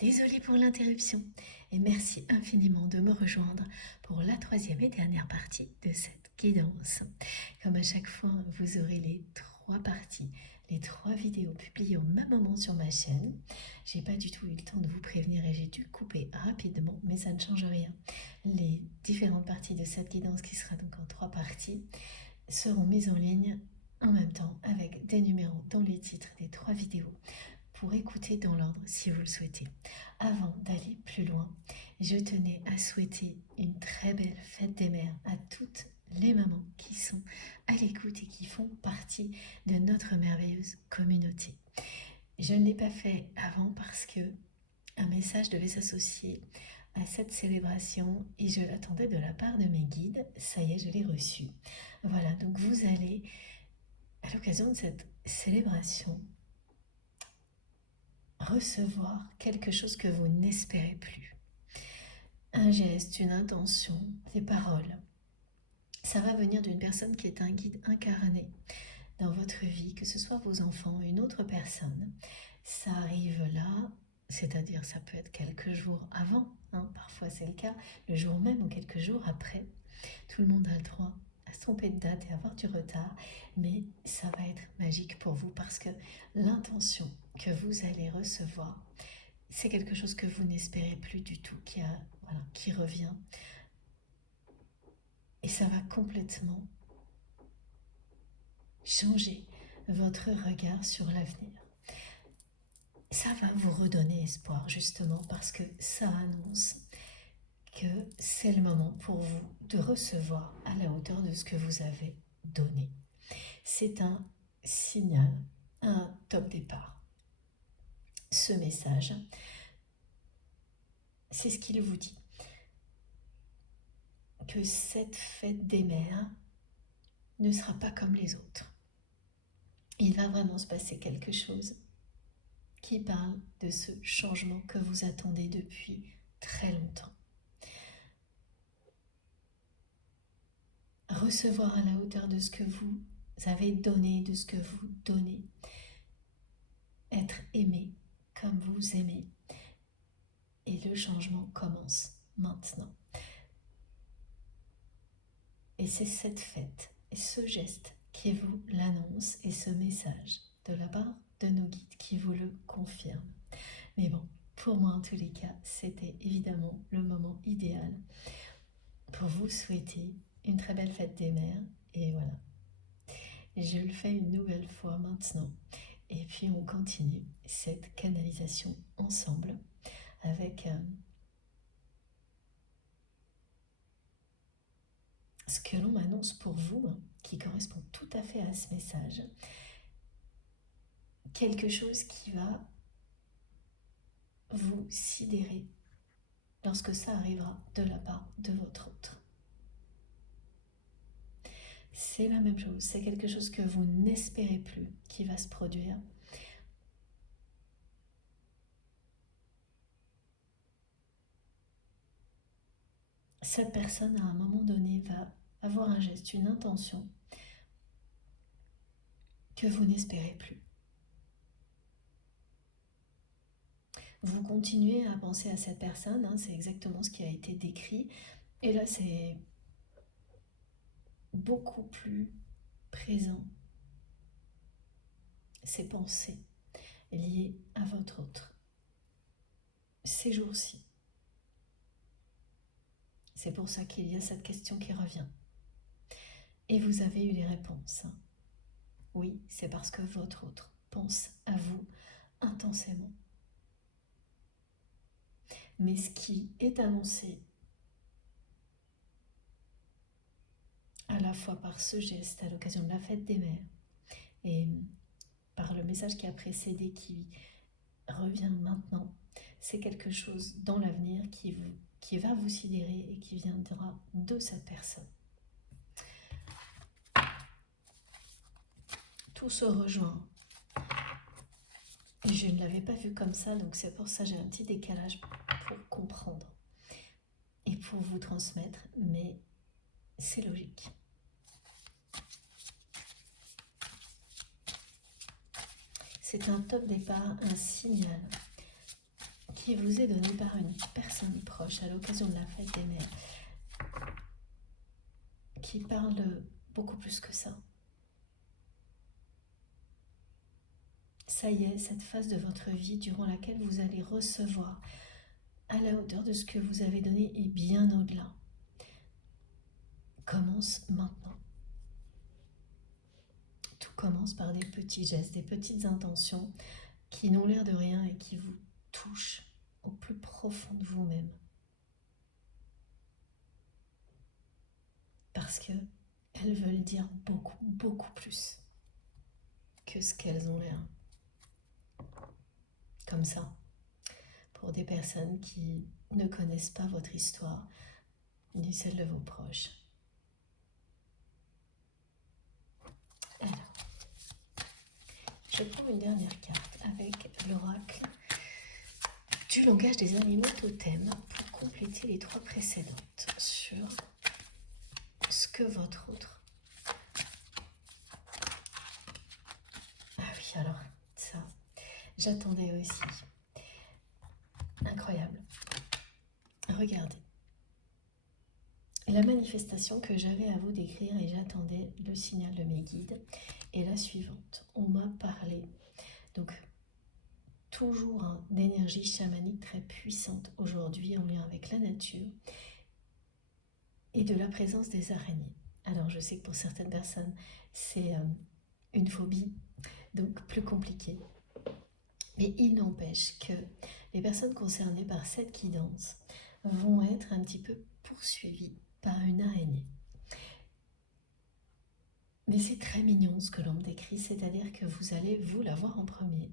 Désolée pour l'interruption et merci infiniment de me rejoindre pour la troisième et dernière partie de cette guidance. Comme à chaque fois, vous aurez les trois parties, les trois vidéos publiées au même moment sur ma chaîne. J'ai pas du tout eu le temps de vous prévenir et j'ai dû couper rapidement, mais ça ne change rien. Les différentes parties de cette guidance, qui sera donc en trois parties, seront mises en ligne en même temps avec des numéros dans les titres des trois vidéos pour écouter dans l'ordre si vous le souhaitez. Avant d'aller plus loin, je tenais à souhaiter une très belle fête des mères à toutes les mamans qui sont à l'écoute et qui font partie de notre merveilleuse communauté. Je ne l'ai pas fait avant parce que un message devait s'associer à cette célébration et je l'attendais de la part de mes guides. Ça y est, je l'ai reçu. Voilà, donc vous allez, à l'occasion de cette célébration, recevoir quelque chose que vous n'espérez plus. Un geste, une intention, des paroles. Ça va venir d'une personne qui est un guide incarné dans votre vie, que ce soit vos enfants ou une autre personne. Ça arrive là, c'est-à-dire ça peut être quelques jours avant, parfois c'est le cas, le jour même ou quelques jours après. Tout le monde a le droit à se tromper de date et avoir du retard, mais ça va être magique pour vous parce que l'intention que vous allez recevoir, c'est quelque chose que vous n'espérez plus du tout, qui revient. Et ça va complètement changer votre regard sur l'avenir. Ça va vous redonner espoir justement parce que ça annonce que c'est le moment pour vous de recevoir à la hauteur de ce que vous avez donné. C'est un signal, un top départ. Ce message, c'est ce qu'il vous dit. Que cette fête des mères ne sera pas comme les autres. Il va vraiment se passer quelque chose qui parle de ce changement que vous attendez depuis très longtemps. Recevoir à la hauteur de ce que vous avez donné, de ce que vous donnez. Être aimé comme vous aimez. Et le changement commence maintenant. Et c'est cette fête et ce geste qui vous l'annonce et ce message de la part de nos guides qui vous le confirme. Mais bon, pour moi en tous les cas, c'était évidemment le moment idéal pour vous souhaiter une très belle fête des mères. Et voilà, je le fais une nouvelle fois maintenant. Et puis on continue cette canalisation ensemble avec ce que l'on m'annonce pour vous, qui correspond tout à fait à ce message. Quelque chose qui va vous sidérer lorsque ça arrivera de la part de votre autre. C'est la même chose, c'est quelque chose que vous n'espérez plus qui va se produire. Cette personne, à un moment donné, va avoir un geste, une intention que vous n'espérez plus. Vous continuez à penser à cette personne, c'est exactement ce qui a été décrit. Et là, c'est beaucoup plus présent. Ces pensées liées à votre autre. Ces jours-ci. C'est pour ça qu'il y a cette question qui revient. Et vous avez eu les réponses. Oui, c'est parce que votre autre pense à vous intensément. Mais ce qui est annoncé à la fois par ce geste à l'occasion de la fête des mères et par le message qui a précédé, qui revient maintenant, c'est quelque chose dans l'avenir qui va vous sidérer et qui viendra de cette personne. Tout se rejoint. Et je ne l'avais pas vu comme ça, donc c'est pour ça que j'ai un petit décalage pour comprendre et pour vous transmettre, mais c'est logique. C'est un top départ, un signal qui qui vous est donné par une personne proche à l'occasion de la fête des mères, qui parle beaucoup plus que ça. Ça y est, cette phase de votre vie durant laquelle vous allez recevoir à la hauteur de ce que vous avez donné et bien au-delà, commence maintenant. Tout commence par des petits gestes, des petites intentions qui n'ont l'air de rien et qui vous touchent au plus profond de vous-même. Parce que elles veulent dire beaucoup, beaucoup plus que ce qu'elles ont l'air. Comme ça, pour des personnes qui ne connaissent pas votre histoire, ni celle de vos proches. Alors, je prends une dernière carte avec l'oracle du langage des animaux totems pour compléter les 3 précédentes sur ce que votre autre... Ah oui, alors ça, j'attendais aussi. Incroyable. Regardez. La manifestation que j'avais à vous décrire et j'attendais le signal de mes guides est la suivante. On m'a parlé, donc toujours d'énergie chamanique très puissante aujourd'hui en lien avec la nature et de la présence des araignées. Alors je sais que pour certaines personnes c'est une phobie, donc plus compliqué. Mais il n'empêche que les personnes concernées par cette guidance vont être un petit peu poursuivies par une araignée. Mais c'est très mignon ce que l'on me décrit, c'est-à-dire que vous allez vous la voir en premier.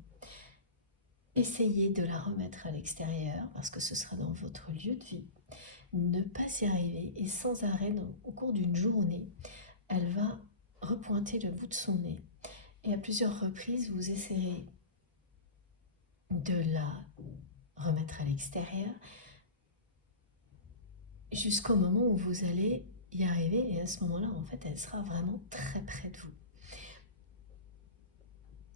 Essayez de la remettre à l'extérieur parce que ce sera dans votre lieu de vie. Ne pas y arriver et sans arrêt au cours d'une journée, elle va repointer le bout de son nez. Et à plusieurs reprises, vous essayerez de la remettre à l'extérieur jusqu'au moment où vous allez y arriver et à ce moment-là, en fait, elle sera vraiment très près de vous.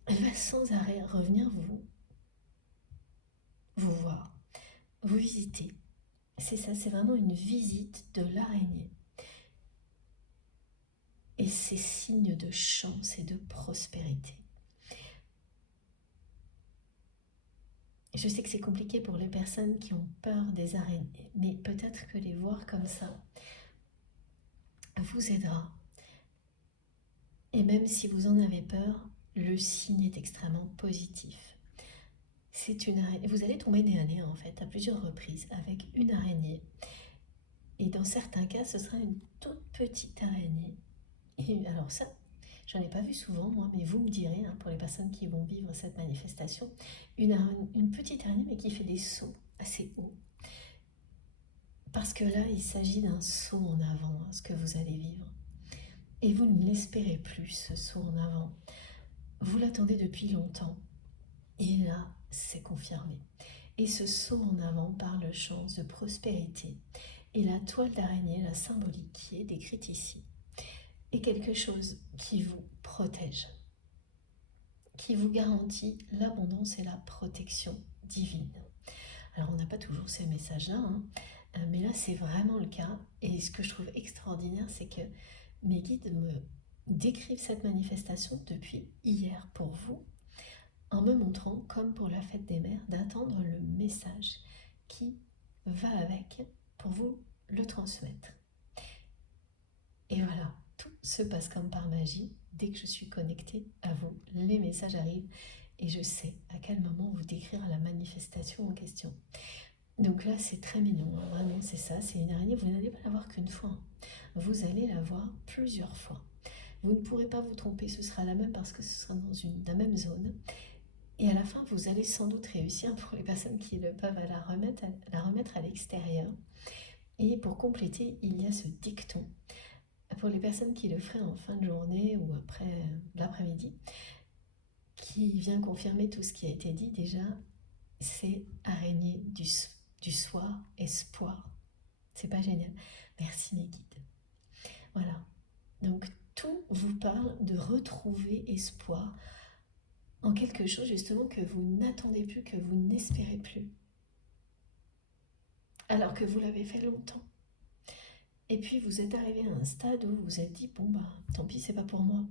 Elle va sans arrêt revenir vous voir, vous visiter. C'est ça, c'est vraiment une visite de l'araignée. Et c'est signe de chance et de prospérité. Je sais que c'est compliqué pour les personnes qui ont peur des araignées, mais peut-être que les voir comme ça vous aidera. Et même si vous en avez peur, le signe est extrêmement positif. C'est une araignée. Vous allez tomber nez à nez en fait à plusieurs reprises avec une araignée. Et dans certains cas, ce sera une toute petite araignée. Et alors ça, j'en ai pas vu souvent moi, mais vous me direz, pour les personnes qui vont vivre cette manifestation, une petite araignée mais qui fait des sauts assez hauts. Parce que là, il s'agit d'un saut en avant, ce que vous allez vivre. Et vous ne l'espérez plus, ce saut en avant. Vous l'attendez depuis longtemps. Et là, c'est confirmé. Et ce saut en avant parle chance de prospérité. Et la toile d'araignée, la symbolique qui est décrite ici, est quelque chose qui vous protège, qui vous garantit l'abondance et la protection divine. Alors on n'a pas toujours ces messages-là, mais là c'est vraiment le cas. Et ce que je trouve extraordinaire, c'est que mes guides me décrivent cette manifestation depuis hier pour vous, en me montrant, comme pour la fête des mères, d'attendre le message qui va avec pour vous le transmettre. Et voilà, tout se passe comme par magie. Dès que je suis connectée à vous, les messages arrivent et je sais à quel moment vous décrire la manifestation en question. Donc là, c'est très mignon, vraiment, c'est ça, c'est une araignée, vous n'allez pas la voir qu'une fois, vous allez la voir plusieurs fois. Vous ne pourrez pas vous tromper, ce sera la même parce que ce sera dans la même zone. Et à la fin, vous allez sans doute réussir, pour les personnes qui le peuvent, à la remettre à l'extérieur. Et pour compléter, il y a ce dicton. Pour les personnes qui le feraient en fin de journée ou après l'après-midi, qui vient confirmer tout ce qui a été dit déjà, c'est araignée du soir, espoir. C'est pas génial. Merci mes guides. Voilà. Donc tout vous parle de retrouver espoir en quelque chose justement que vous n'attendez plus, que vous n'espérez plus. alors que vous l'avez fait longtemps. Et puis vous êtes arrivé à un stade où vous vous êtes dit, bon bah tant pis, c'est pas pour moi.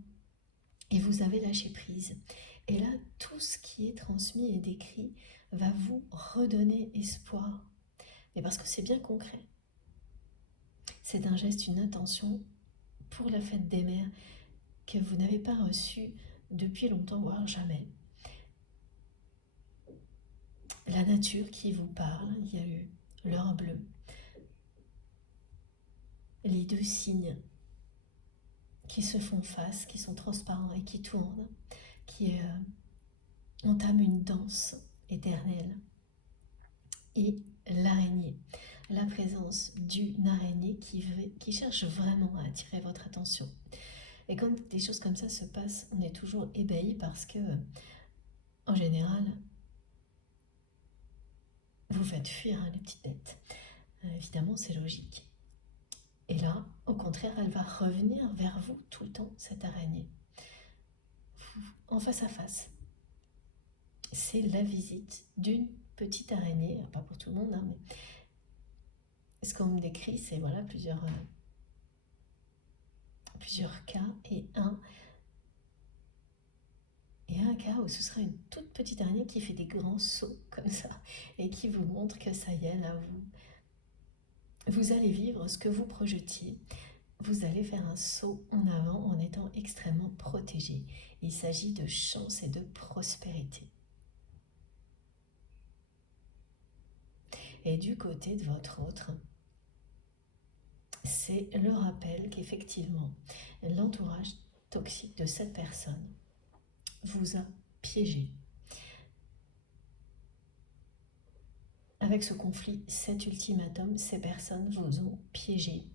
Et vous avez lâché prise. Et là, tout ce qui est transmis et décrit va vous redonner espoir. Mais parce que c'est bien concret. C'est un geste, une intention pour la fête des mères que vous n'avez pas reçue depuis longtemps, voire jamais. La nature qui vous parle, il y a eu l'heure bleue, les deux signes qui se font face, qui sont transparents et qui tournent, qui entament une danse éternelle. Et l'araignée, la présence d'une araignée qui cherche vraiment à attirer votre attention. Et quand des choses comme ça se passent, on est toujours ébahi parce que, en général, vous faites fuir les petites bêtes. Évidemment, c'est logique. Et là, au contraire, elle va revenir vers vous tout le temps, cette araignée. En face à face. C'est la visite d'une petite araignée, alors pas pour tout le monde, hein, mais ce qu'on me décrit, c'est voilà, plusieurs cas, et un cas où ce sera une toute petite araignée qui fait des grands sauts comme ça, et qui vous montre que ça y est, là, vous allez vivre ce que vous projetiez. Vous allez faire un saut en avant en étant extrêmement protégé. Il s'agit de chance et de prospérité. Et du côté de votre autre, c'est le rappel qu'effectivement, l'entourage toxique de cette personne vous a piégé. Avec ce conflit, cet ultimatum, ces personnes vous ont piégé.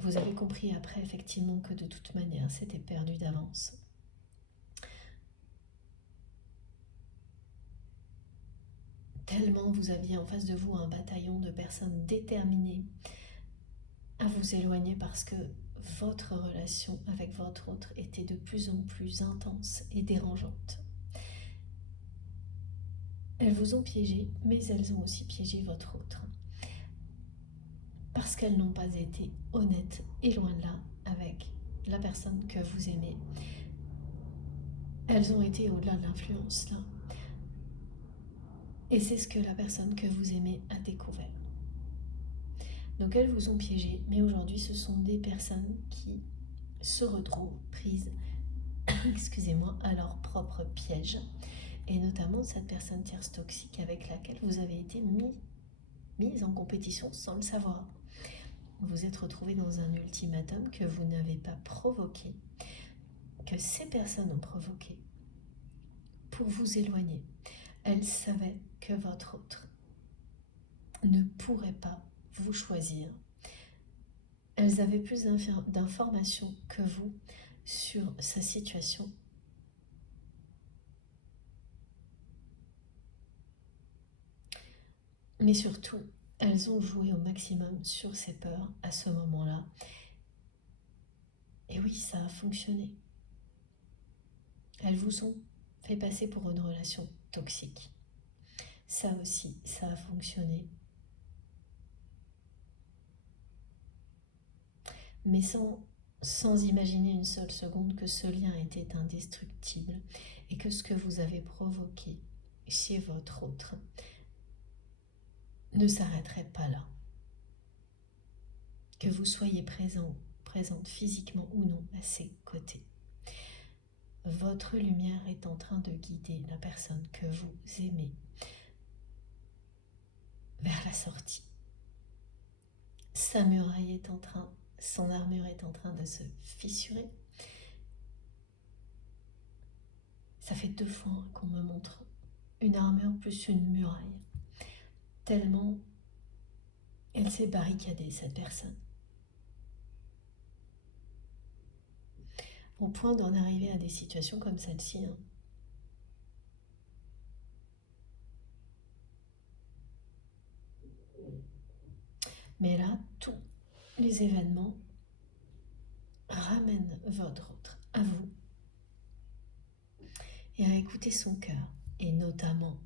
Vous avez compris après, effectivement, que de toute manière, c'était perdu d'avance. Tellement vous aviez en face de vous un bataillon de personnes déterminées à vous éloigner parce que votre relation avec votre autre était de plus en plus intense et dérangeante. Elles vous ont piégé, mais elles ont aussi piégé votre autre. Parce qu'elles n'ont pas été honnêtes et loin de là avec la personne que vous aimez. Elles ont été au-delà de l'influence là. Et c'est ce que la personne que vous aimez a découvert. Donc elles vous ont piégé, mais aujourd'hui ce sont des personnes qui se retrouvent prises excusez-moi, à leur propre piège. Et notamment cette personne tierce toxique avec laquelle vous avez été mise en compétition sans le savoir. Vous vous êtes retrouvé dans un ultimatum que vous n'avez pas provoqué, que ces personnes ont provoqué pour vous éloigner. Elles savaient que votre autre ne pourrait pas vous choisir. Elles avaient plus d'informations que vous sur sa situation. Mais surtout, elles ont joué au maximum sur ces peurs à ce moment-là. Et oui, ça a fonctionné. Elles vous ont fait passer pour une relation toxique. Ça aussi, ça a fonctionné. Mais sans imaginer une seule seconde que ce lien était indestructible et que ce que vous avez provoqué chez votre autre ne s'arrêterait pas là. Que vous soyez présente physiquement ou non à ses côtés. Votre lumière est en train de guider la personne que vous aimez vers la sortie. Son armure est en train de se fissurer. Ça fait 2 fois qu'on me montre une armure plus une muraille. Tellement elle s'est barricadée, cette personne. Au point d'en arriver à des situations comme celle-ci. Mais là, tous les événements ramènent votre autre à vous et à écouter son cœur, et notamment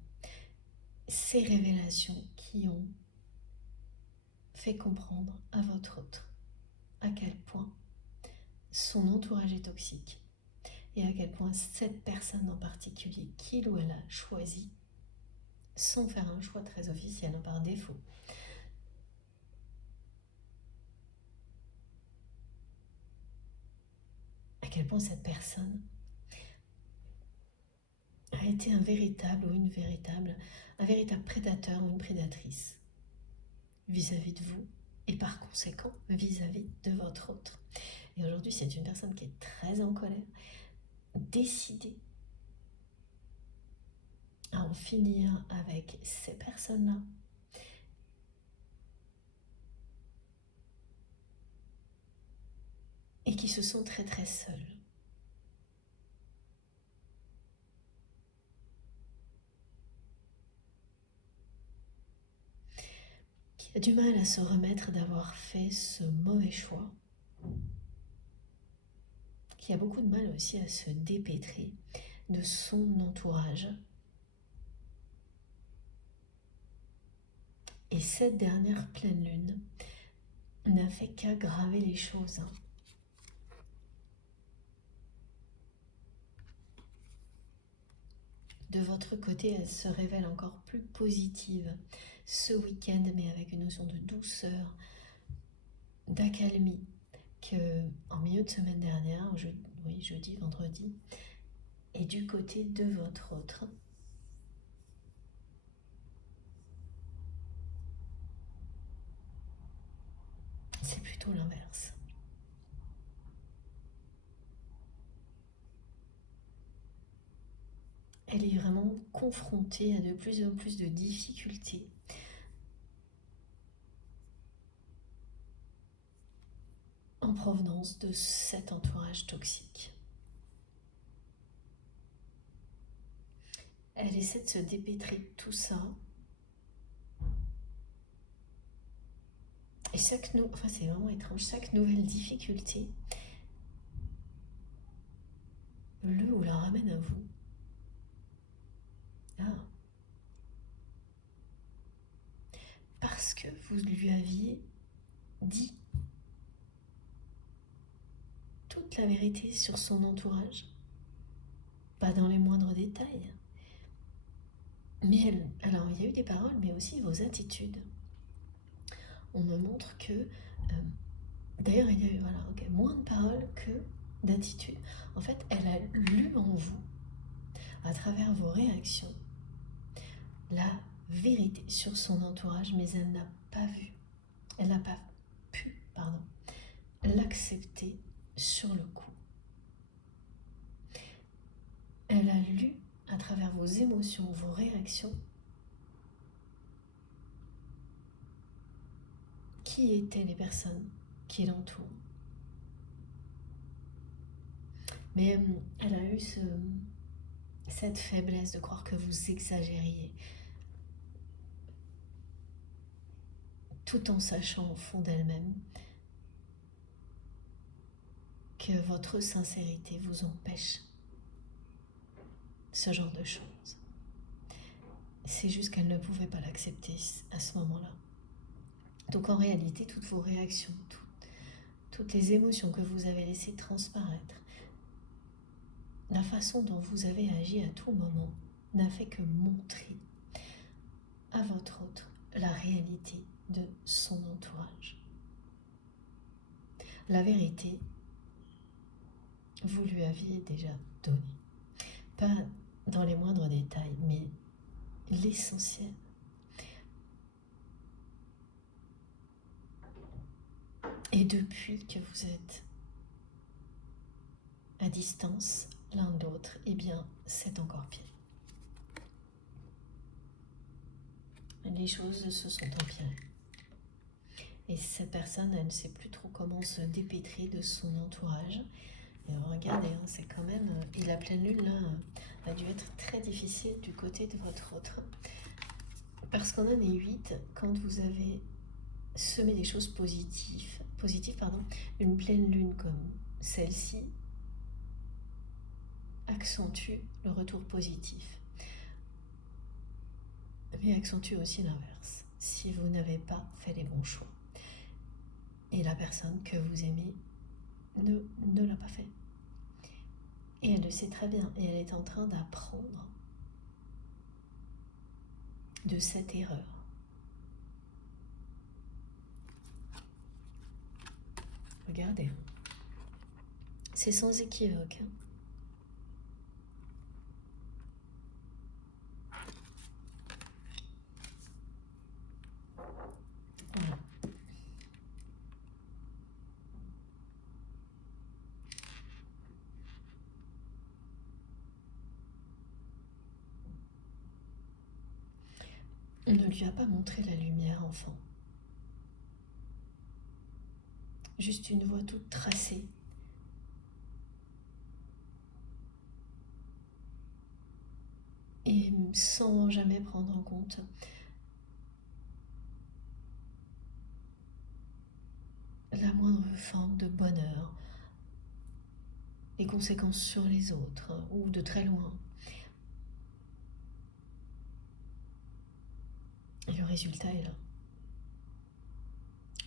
ces révélations qui ont fait comprendre à votre autre à quel point son entourage est toxique et à quel point cette personne en particulier, qu'il ou elle a choisi, sans faire un choix très officiel, par défaut, à quel point cette personne a été un véritable prédateur ou une prédatrice vis-à-vis de vous et par conséquent vis-à-vis de votre autre. Et aujourd'hui, c'est une personne qui est très en colère, décidée à en finir avec ces personnes-là. Et qui se sont très très seules. Qui a du mal à se remettre d'avoir fait ce mauvais choix. Qui a beaucoup de mal aussi à se dépêtrer de son entourage. Et cette dernière pleine lune n'a fait qu'aggraver les choses. De votre côté, elle se révèle encore plus positive ce week-end, mais avec une notion de douceur, d'accalmie, qu'en milieu de semaine dernière, jeudi, vendredi, et du côté de votre autre. C'est plutôt l'inverse. Elle est vraiment confrontée à de plus en plus de difficultés. En provenance de cet entourage toxique. Elle essaie de se dépêtrer de tout ça. Et c'est vraiment étrange, chaque nouvelle difficulté le ou la ramène à vous. Parce que vous lui aviez dit toute la vérité sur son entourage, pas dans les moindres détails. Mais alors il y a eu des paroles, mais aussi vos attitudes. On me montre que, d'ailleurs il y a eu moins de paroles que d'attitudes. En fait, elle a lu en vous, à travers vos réactions, la vérité sur son entourage, mais elle n'a pas pu l'accepter sur le coup. Elle a lu à travers vos émotions, vos réactions, qui étaient les personnes qui l'entourent. Mais elle a eu cette faiblesse de croire que vous exagériez, tout en sachant au fond d'elle-même que votre sincérité vous empêche ce genre de choses. C'est juste qu'elle ne pouvait pas l'accepter à ce moment-là. Donc en réalité, toutes vos réactions, toutes les émotions que vous avez laissées transparaître, la façon dont vous avez agi à tout moment n'a fait que montrer à votre autre la réalité de son entourage. La vérité, vous lui aviez déjà donné. Pas dans les moindres détails, mais l'essentiel. Et depuis que vous êtes à distance l'un de l'autre, eh bien, c'est encore pire. Les choses se sont empirées. Et cette personne, elle ne sait plus trop comment se dépêtrer de son entourage. Et regardez, c'est quand même... Et la pleine lune, là, a dû être très difficile du côté de votre autre. Parce qu'en année 8, quand vous avez semé des choses positives, une pleine lune comme celle-ci accentue le retour positif. Mais accentue aussi l'inverse, si vous n'avez pas fait les bons choix. Et la personne que vous aimez ne l'a pas fait. Et elle le sait très bien. Et elle est en train d'apprendre de cette erreur. Regardez. C'est sans équivoque. Voilà. On ne lui a pas montré la lumière, enfant. Juste une voie toute tracée. Et sans jamais prendre en compte la moindre forme de bonheur, les conséquences sur les autres ou de très loin. Et le résultat est là,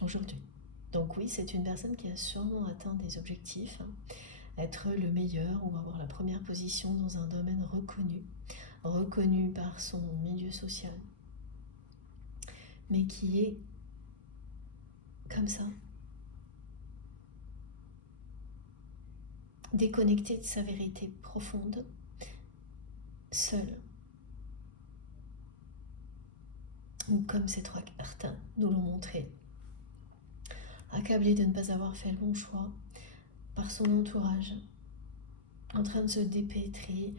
aujourd'hui. Donc oui, c'est une personne qui a sûrement atteint des objectifs, être le meilleur ou avoir la première position dans un domaine reconnu par son milieu social, mais qui est comme ça, déconnecté de sa vérité profonde, seul. Ou comme ces trois cartes nous l'ont montré, accablé de ne pas avoir fait le bon choix par son entourage, en train de se dépêtrer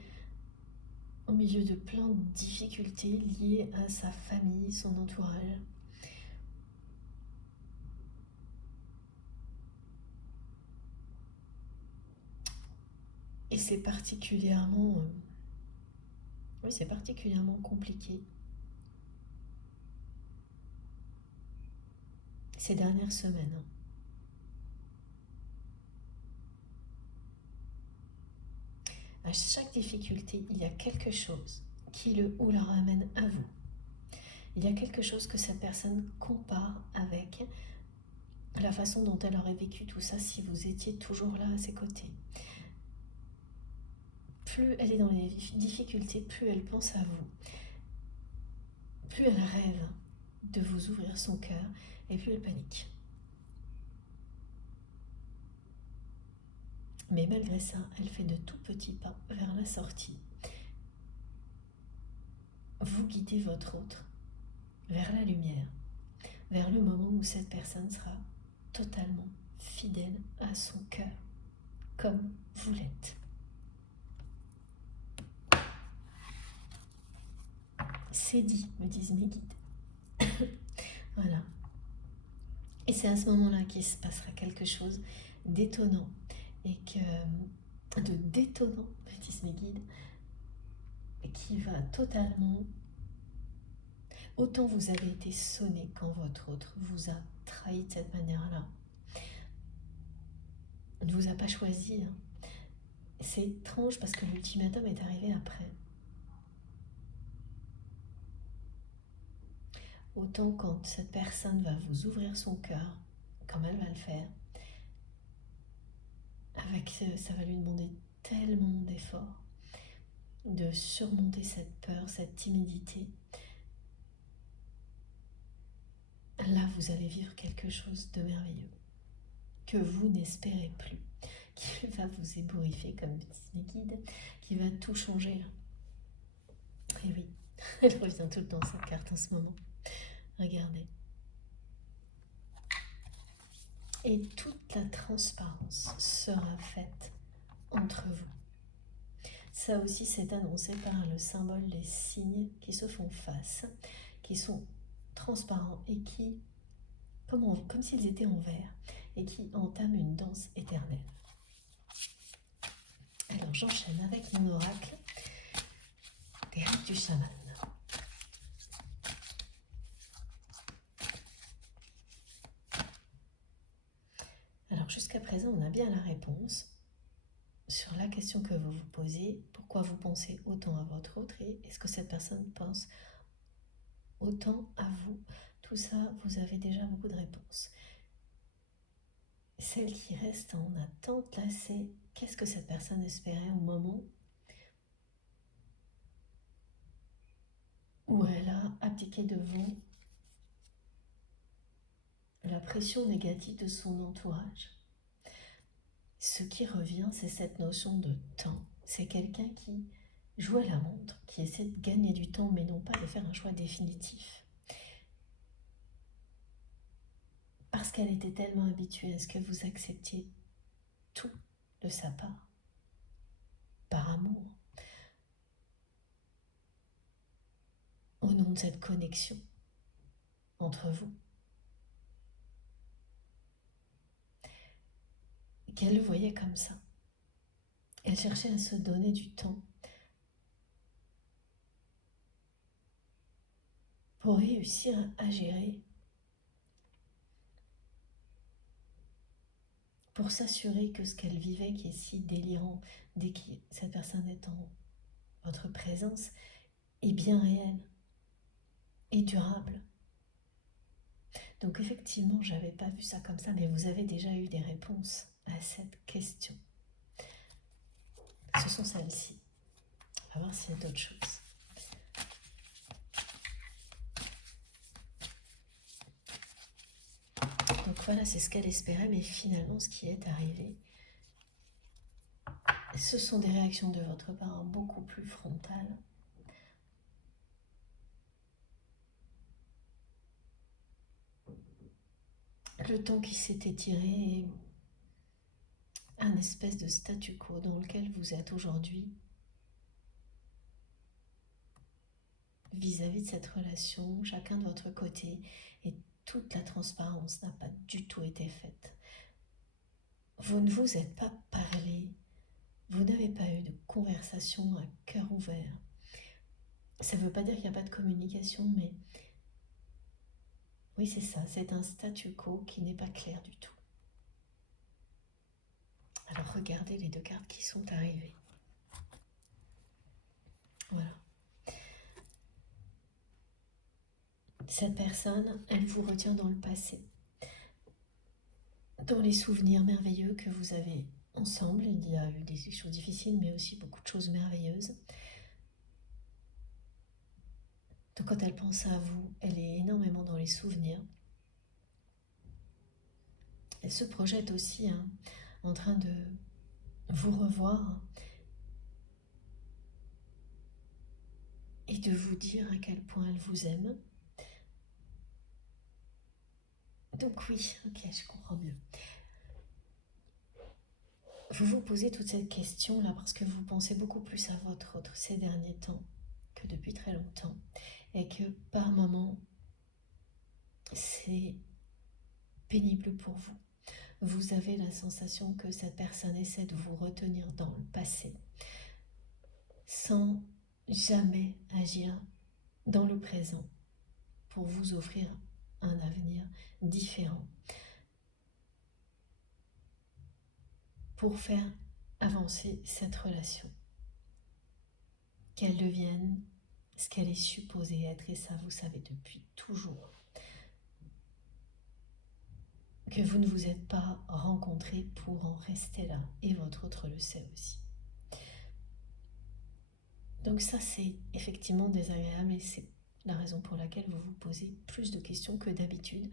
au milieu de plein de difficultés liées à sa famille, son entourage. Et c'est particulièrement compliqué ces dernières semaines. À chaque difficulté, il y a quelque chose qui le ou la ramène à vous. Il y a quelque chose que cette personne compare avec la façon dont elle aurait vécu tout ça si vous étiez toujours là à ses côtés. Plus elle est dans les difficultés, plus elle pense à vous. Plus elle rêve de vous ouvrir son cœur et plus elle panique. Mais malgré ça, elle fait de tout petits pas vers la sortie. Vous guidez votre autre vers la lumière, vers le moment où cette personne sera totalement fidèle à son cœur, comme vous l'êtes. C'est dit, me disent mes guides. Voilà. Et c'est à ce moment-là qu'il se passera quelque chose d'étonnant. Et de détonnant, me disent mes guides, qui va totalement... Autant vous avez été sonné quand votre autre vous a trahi de cette manière-là. Ne vous a pas choisi. C'est étrange parce que l'ultimatum est arrivé après. Autant quand cette personne va vous ouvrir son cœur, comme elle va le faire, ça va lui demander tellement d'efforts, de surmonter cette peur, cette timidité. Là, vous allez vivre quelque chose de merveilleux, que vous n'espérez plus, qui va vous ébouriffer, comme disent mes guides, qui va tout changer là. Et oui, elle revient tout le temps cette carte en ce moment. Regardez. Et toute la transparence sera faite entre vous. Ça aussi, c'est annoncé par le symbole des signes qui se font face, qui sont transparents et qui, comme s'ils étaient en verre, et qui entament une danse éternelle. Alors j'enchaîne avec mon oracle des rites du chaman. Alors jusqu'à présent, on a bien la réponse sur la question que vous vous posez, pourquoi vous pensez autant à votre autre et est-ce que cette personne pense autant à vous. Tout ça, vous avez déjà beaucoup de réponses. celle qui reste en attente là, c'est qu'est-ce que cette personne espérait au moment où elle a abdiqué devant la pression négative de son entourage. Ce qui revient, c'est cette notion de temps. C'est quelqu'un qui joue à la montre, qui essaie de gagner du temps, mais non pas de faire un choix définitif. Parce qu'elle était tellement habituée à ce que vous acceptiez tout de sa part, par amour, au nom de cette connexion entre vous, qu'elle le voyait comme ça. Elle cherchait à se donner du temps pour réussir à gérer, pour s'assurer que ce qu'elle vivait, qui est si délirant dès que cette personne est en votre présence, est bien réel et durable. Donc effectivement, je n'avais pas vu ça comme ça, mais vous avez déjà eu des réponses à cette question. Ce sont celles-ci. On va voir s'il y a d'autres choses. Donc voilà, c'est ce qu'elle espérait, mais finalement, ce qui est arrivé, ce sont des réactions de votre part beaucoup plus frontales. Le temps qui s'est étiré est un espèce de statu quo dans lequel vous êtes aujourd'hui vis-à-vis de cette relation, chacun de votre côté, et toute la transparence n'a pas du tout été faite. Vous ne vous êtes pas parlé, vous n'avez pas eu de conversation à cœur ouvert. Ça ne veut pas dire qu'il n'y a pas de communication, mais oui, c'est ça, c'est un statu quo qui n'est pas clair du tout. Alors regardez les deux cartes qui sont arrivées. Voilà. Cette personne, elle vous retient dans le passé, dans les souvenirs merveilleux que vous avez ensemble. Il y a eu des choses difficiles, mais aussi beaucoup de choses merveilleuses. Donc quand elle pense à vous, elle est énormément dans les souvenirs. Elle se projette aussi en train de vous revoir et de vous dire à quel point elle vous aime. Donc oui, ok, je comprends mieux. Vous vous posez toute cette question là parce que vous pensez beaucoup plus à votre autre ces derniers temps que depuis très longtemps, et que par moments c'est pénible pour vous. Vous avez la sensation que cette personne essaie de vous retenir dans le passé sans jamais agir dans le présent pour vous offrir un avenir différent, pour faire avancer cette relation, qu'elle devienne ce qu'elle est supposée être, et ça vous savez depuis toujours. Que vous ne vous êtes pas rencontrés pour en rester là, et votre autre le sait aussi. Donc ça, c'est effectivement désagréable, et c'est la raison pour laquelle vous vous posez plus de questions que d'habitude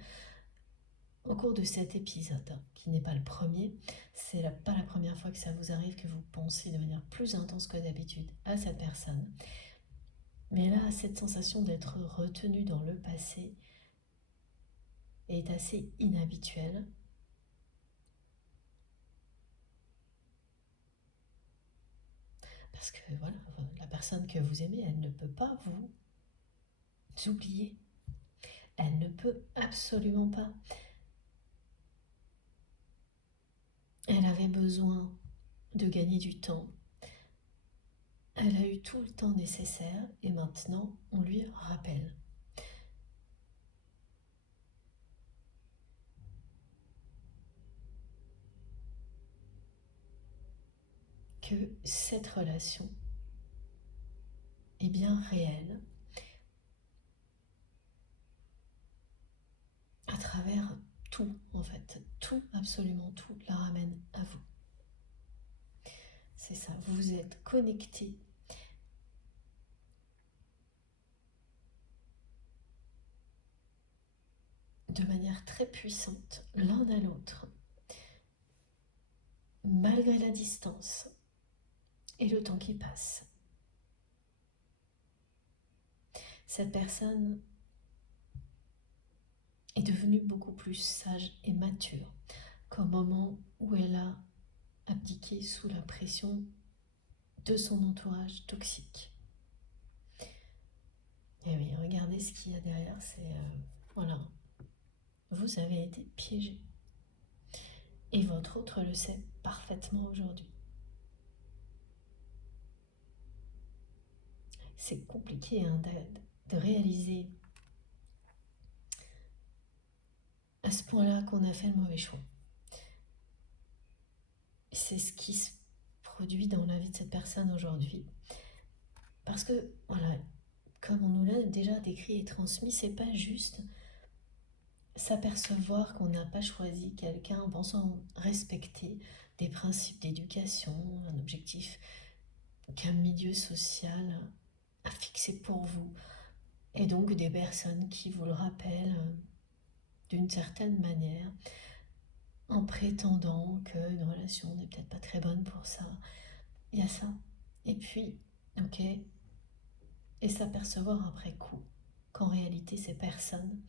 au cours de cet épisode, qui n'est pas le premier. C'est pas la première fois que ça vous arrive, que vous pensez de manière plus intense que d'habitude à cette personne. Mais là, cette sensation d'être retenu dans le passé est assez inhabituelle. Parce que voilà, la personne que vous aimez, elle ne peut pas vous oublier. Elle ne peut absolument pas. Elle avait besoin de gagner du temps. Elle a eu tout le temps nécessaire, et maintenant on lui rappelle. Que cette relation est bien réelle à travers tout, en fait, tout, absolument tout, la ramène à vous. C'est ça, vous êtes connectés de manière très puissante l'un à l'autre, malgré la distance et le temps qui passe. Cette personne est devenue beaucoup plus sage et mature qu'au moment où elle a abdiqué sous la pression de son entourage toxique. Et oui, regardez ce qu'il y a derrière, c'est... voilà, vous avez été piégé. Et votre autre le sait parfaitement aujourd'hui. C'est compliqué hein, de réaliser à ce point-là qu'on a fait le mauvais choix. C'est ce qui se produit dans la vie de cette personne aujourd'hui. Parce que, voilà, comme on nous l'a déjà décrit et transmis, c'est pas juste s'apercevoir qu'on n'a pas choisi quelqu'un en pensant respecter des principes d'éducation, un objectif qu'un milieu social a fixé pour vous, et donc des personnes qui vous le rappellent d'une certaine manière, en prétendant qu'une relation n'est peut-être pas très bonne pour ça. Il y a ça. Et puis, ok, et s'apercevoir après coup qu'en réalité ces personnes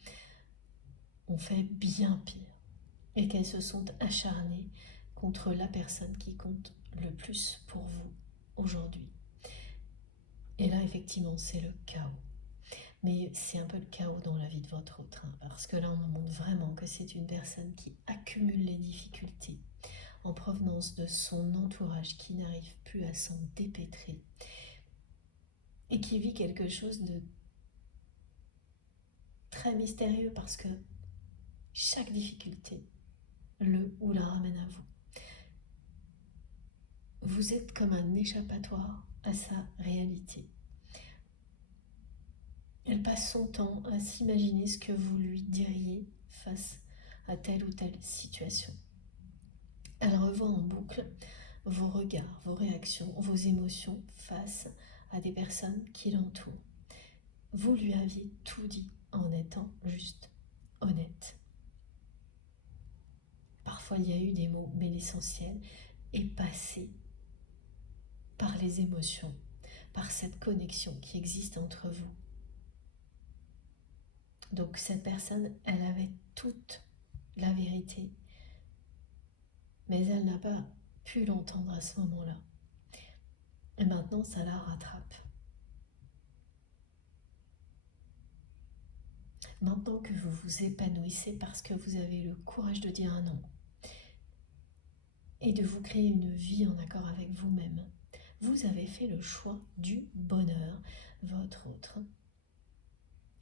ont fait bien pire et qu'elles se sont acharnées contre la personne qui compte le plus pour vous aujourd'hui. Et là, effectivement, c'est le chaos. Mais c'est un peu le chaos dans la vie de votre autre, hein, parce que là, on montre vraiment que c'est une personne qui accumule les difficultés en provenance de son entourage qui n'arrive plus à s'en dépêtrer et qui vit quelque chose de très mystérieux parce que chaque difficulté le ou la ramène à vous. Vous êtes comme un échappatoire à sa réalité. Elle passe son temps à s'imaginer ce que vous lui diriez face à telle ou telle situation. Elle revoit en boucle vos regards, vos réactions, vos émotions face à des personnes qui l'entourent. Vous lui aviez tout dit en étant juste honnête. Parfois il y a eu des mots, mais l'essentiel est passé par les émotions, par cette connexion qui existe entre vous. Donc cette personne, elle avait toute la vérité, mais elle n'a pas pu l'entendre à ce moment-là. Et maintenant, ça la rattrape. Maintenant que vous vous épanouissez parce que vous avez le courage de dire un non et de vous créer une vie en accord avec vous-même, vous avez fait le choix du bonheur. Votre autre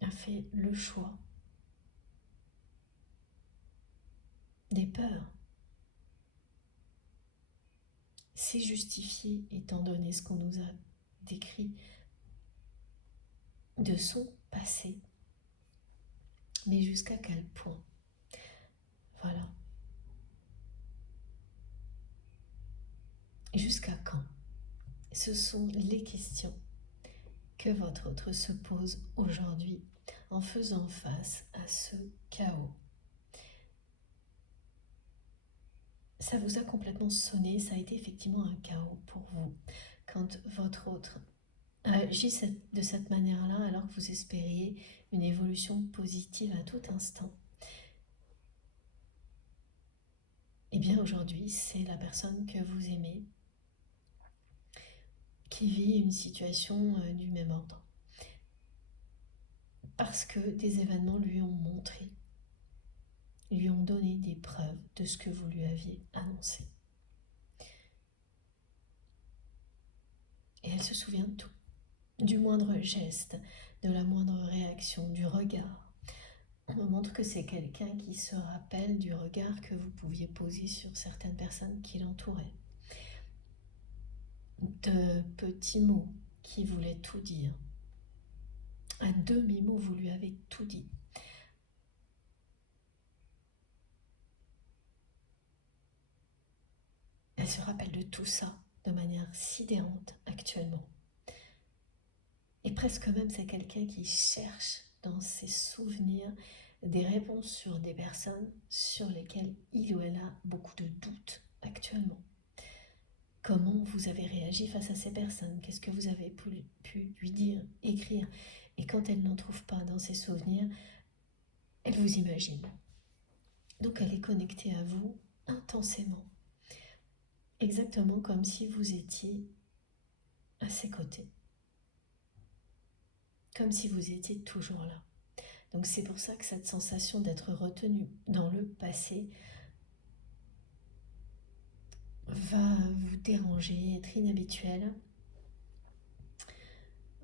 a fait le choix des peurs. C'est justifié étant donné ce qu'on nous a décrit de son passé. Mais jusqu'à quel point? Voilà. Jusqu'à quand? Ce sont les questions que votre autre se pose aujourd'hui en faisant face à ce chaos. Ça vous a complètement sonné, ça a été effectivement un chaos pour vous quand votre autre agit de cette manière-là alors que vous espériez une évolution positive à tout instant. Eh bien aujourd'hui, c'est la personne que vous aimez qui vit une situation du même ordre. Parce que des événements lui ont montré, lui ont donné des preuves de ce que vous lui aviez annoncé. Et elle se souvient de tout, du moindre geste, de la moindre réaction, du regard. On me montre que c'est quelqu'un qui se rappelle du regard que vous pouviez poser sur certaines personnes qui l'entouraient. De petits mots qui voulaient tout dire. À demi-mot, vous lui avez tout dit. Elle se rappelle de tout ça de manière sidérante actuellement. Et presque même c'est quelqu'un qui cherche dans ses souvenirs des réponses sur des personnes sur lesquelles il ou elle a beaucoup de doutes actuellement. Comment vous avez réagi face à ces personnes? Qu'est-ce que vous avez pu lui dire, écrire? Et quand elle n'en trouve pas dans ses souvenirs, elle vous imagine. Donc elle est connectée à vous intensément. Exactement comme si vous étiez à ses côtés. Comme si vous étiez toujours là. Donc c'est pour ça que cette sensation d'être retenu dans le passé va vous déranger, être inhabituelle,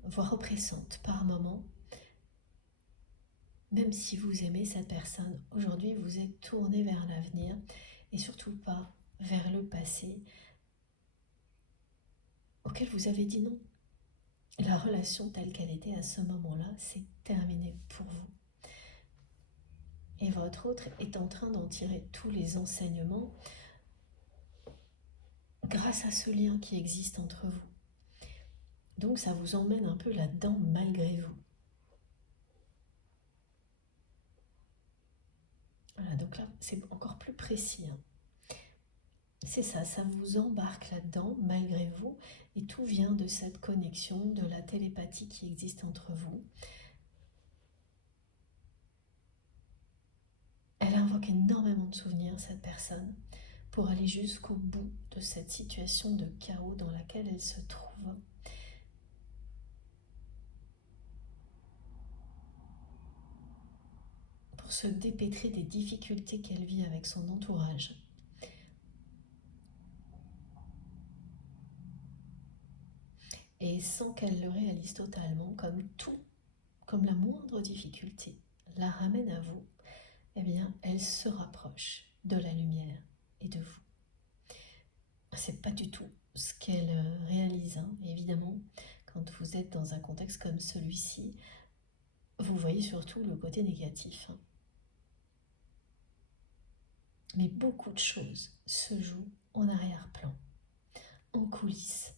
voire oppressante par moments. Même si vous aimez cette personne, aujourd'hui vous êtes tourné vers l'avenir et surtout pas vers le passé auquel vous avez dit non. La relation telle qu'elle était à ce moment-là, c'est terminé pour vous. Et votre autre est en train d'en tirer tous les enseignements grâce à ce lien qui existe entre vous. Donc ça vous emmène un peu là-dedans malgré vous. Voilà, donc là c'est encore plus précis. C'est ça, ça vous embarque là-dedans malgré vous et tout vient de cette connexion, de la télépathie qui existe entre vous. Elle invoque énormément de souvenirs, cette personne, pour aller jusqu'au bout de cette situation de chaos dans laquelle elle se trouve. Pour se dépêtrer des difficultés qu'elle vit avec son entourage. Et sans qu'elle le réalise totalement, comme tout, comme la moindre difficulté la ramène à vous, eh bien, elle se rapproche de la lumière et de vous. C'est pas du tout ce qu'elle réalise, hein. Évidemment, quand vous êtes dans un contexte comme celui-ci, vous voyez surtout le côté négatif. Hein. Mais beaucoup de choses se jouent en arrière-plan, en coulisses.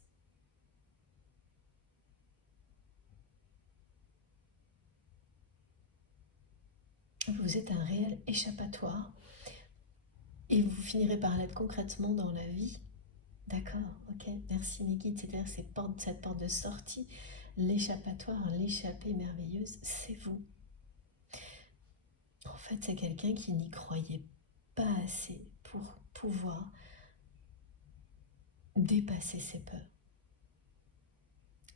Vous êtes un réel échappatoire et vous finirez par l'être concrètement dans la vie. D'accord, ok, merci mes guides, c'est-à-dire cette porte de sortie, l'échappatoire, l'échappée merveilleuse, c'est vous. En fait, c'est quelqu'un qui n'y croyait pas assez pour pouvoir dépasser ses peurs.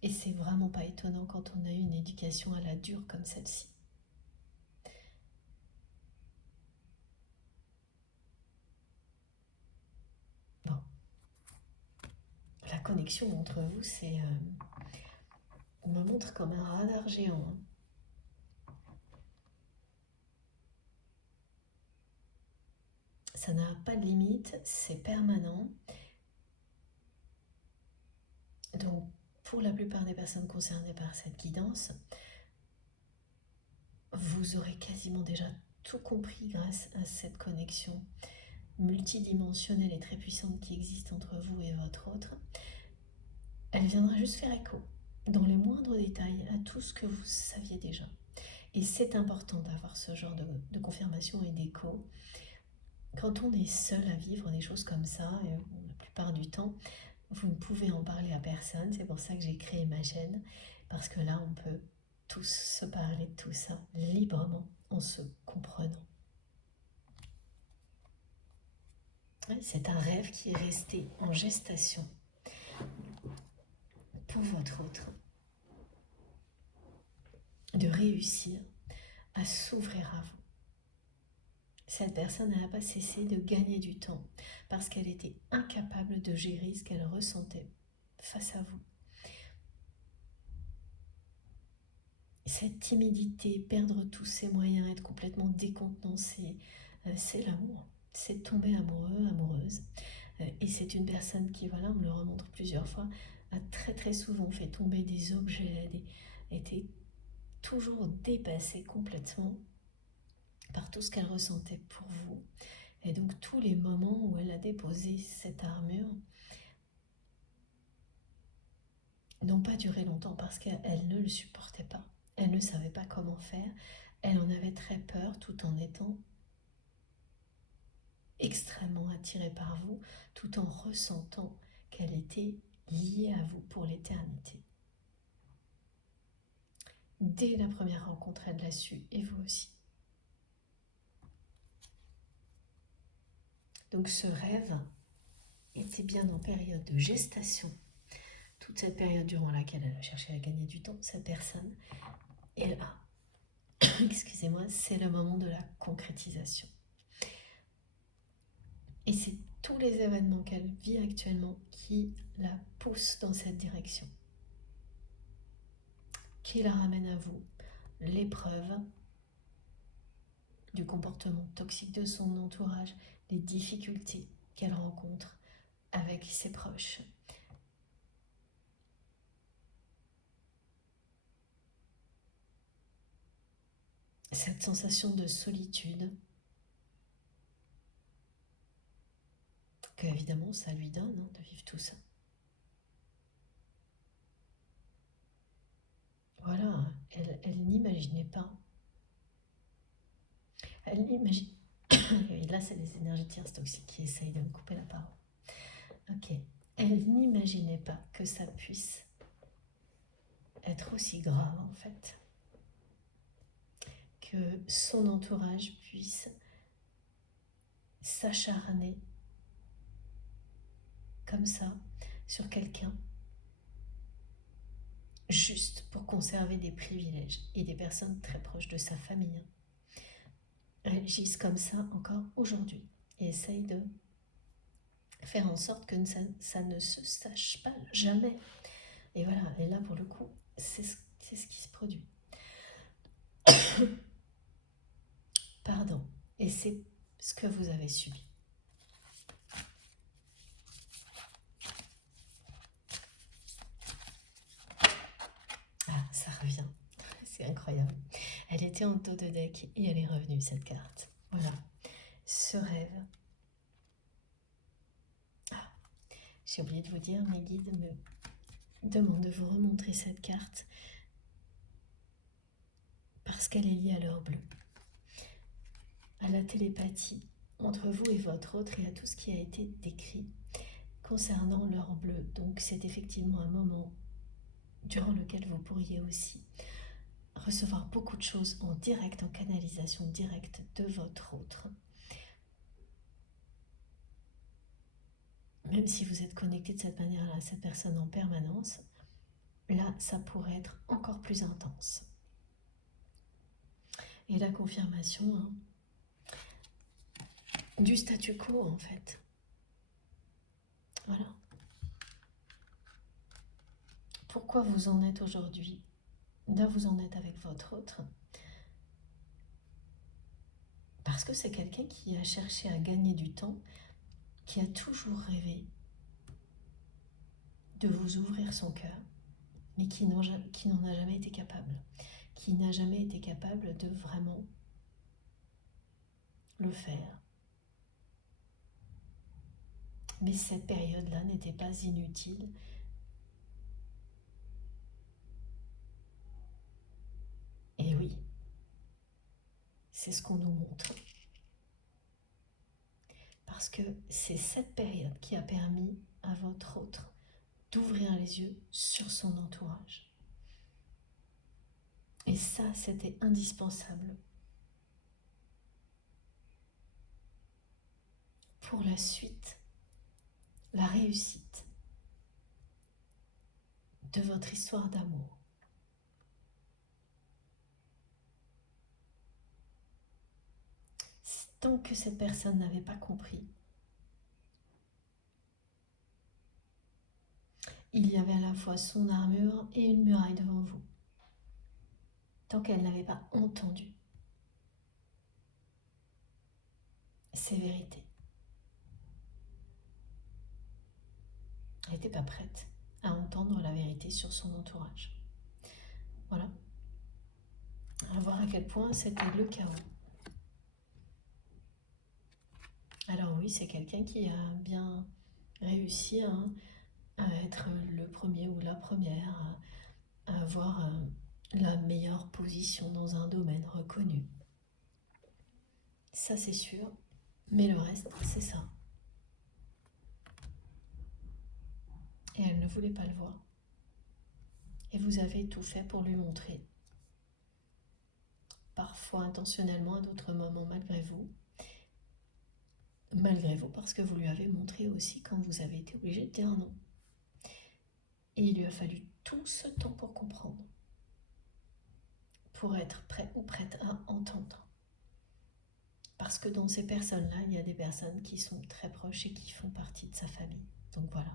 Et c'est vraiment pas étonnant quand on a eu une éducation à la dure comme celle-ci. Bon. La connexion entre vous, on me montre comme un radar géant. Hein. Ça n'a pas de limite, c'est permanent. Donc, pour la plupart des personnes concernées par cette guidance, vous aurez quasiment déjà tout compris grâce à cette connexion multidimensionnelle et très puissante qui existe entre vous et votre autre. Elle viendra juste faire écho, dans les moindres détails, à tout ce que vous saviez déjà. Et c'est important d'avoir ce genre de confirmation et d'écho. Quand on est seul à vivre des choses comme ça, et la plupart du temps, vous ne pouvez en parler à personne. C'est pour ça que j'ai créé ma chaîne, parce que là, on peut tous se parler de tout ça librement, en se comprenant. C'est un rêve qui est resté en gestation pour votre autre, de réussir à s'ouvrir à vous. Cette personne n'a pas cessé de gagner du temps parce qu'elle était incapable de gérer ce qu'elle ressentait face à vous. Cette timidité, perdre tous ses moyens, être complètement décontenancé, c'est l'amour. C'est tomber amoureux, amoureuse. Et c'est une personne qui, voilà, on me le remontre plusieurs fois, a très très souvent fait tomber des objets, était toujours dépassée complètement par tout ce qu'elle ressentait pour vous. Et donc tous les moments où elle a déposé cette armure n'ont pas duré longtemps parce qu'elle ne le supportait pas. Elle ne savait pas comment faire. Elle en avait très peur tout en étant extrêmement attirée par vous, tout en ressentant qu'elle était liée à vous pour l'éternité. Dès la première rencontre, elle l'a su, et vous aussi. Donc ce rêve était bien en période de gestation. Toute cette période durant laquelle elle a cherché à gagner du temps, cette personne. Et là, excusez-moi, c'est le moment de la concrétisation. Et c'est tous les événements qu'elle vit actuellement qui la poussent dans cette direction, qui la ramènent à vous. L'épreuve du comportement toxique de son entourage, les difficultés qu'elle rencontre avec ses proches. Cette sensation de solitude que évidemment ça lui donne de vivre tout ça. Voilà, elle n'imaginait pas. Elle n'imagine. Et là, c'est les énergies tierces toxiques qui essayent de me couper la parole. Ok. Elle n'imaginait pas que ça puisse être aussi grave, en fait. Que son entourage puisse s'acharner comme ça sur quelqu'un juste pour conserver des privilèges et des personnes très proches de sa famille réagissent comme ça encore aujourd'hui et essayent de faire en sorte que ça ne se sache pas jamais. Et voilà, et là pour le coup, c'est ce qui se produit. Pardon, et c'est ce que vous avez subi. Ah, ça revient, c'est incroyable. Elle était en dos de deck et elle est revenue, cette carte. Voilà, ce rêve. Ah, j'ai oublié de vous dire, mes guides me demandent de vous remontrer cette carte parce qu'elle est liée à l'heure bleue, à la télépathie entre vous et votre autre et à tout ce qui a été décrit concernant l'heure bleue. Donc c'est effectivement un moment durant lequel vous pourriez aussi recevoir beaucoup de choses en direct, en canalisation directe de votre autre. Même si vous êtes connecté de cette manière-là à cette personne en permanence, là, ça pourrait être encore plus intense. Et la confirmation du statu quo, en fait. Voilà. Pourquoi vous en êtes aujourd'hui? Là, vous en êtes avec votre autre. Parce que c'est quelqu'un qui a cherché à gagner du temps, qui a toujours rêvé de vous ouvrir son cœur, mais qui n'en a jamais été capable. Qui n'a jamais été capable de vraiment le faire. Mais cette période-là n'était pas inutile. Et oui, c'est ce qu'on nous montre. Parce que c'est cette période qui a permis à votre autre d'ouvrir les yeux sur son entourage. Et ça, c'était indispensable pour la suite, la réussite de votre histoire d'amour. Tant que cette personne n'avait pas compris, il y avait à la fois son armure et une muraille devant vous. Tant qu'elle n'avait pas entendu ces vérités. Elle n'était pas prête à entendre la vérité sur son entourage. Voilà. À voir à quel point c'était le chaos. oui, c'est quelqu'un qui a bien réussi à être le premier ou la première, à avoir la meilleure position dans un domaine reconnu. Ça, c'est sûr. Mais le reste, c'est ça. Et elle ne voulait pas le voir. Et vous avez tout fait pour lui montrer. Parfois intentionnellement, à d'autres moments malgré vous. Malgré vous, parce que vous lui avez montré aussi quand vous avez été obligé de dire non. Et il lui a fallu tout ce temps pour comprendre. Pour être prêt ou prête à entendre. Parce que dans ces personnes-là, il y a des personnes qui sont très proches et qui font partie de sa famille. Donc voilà.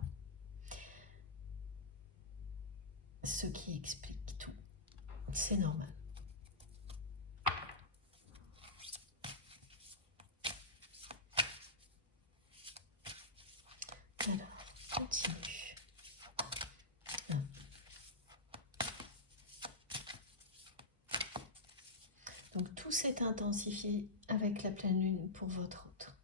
Ce qui explique tout. C'est normal. Alors, continue. Donc tout s'est intensifié avec la pleine lune pour votre autre.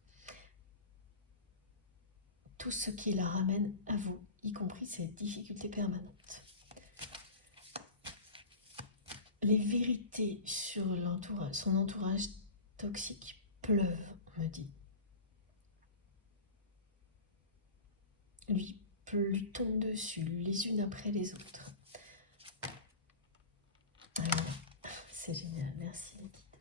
Tout ce qui la ramène à vous, y compris ses difficultés permanentes. Les vérités sur son entourage toxique pleuvent, on me dit. Lui tombent dessus les unes après les autres. Alors, c'est génial, merci les guides.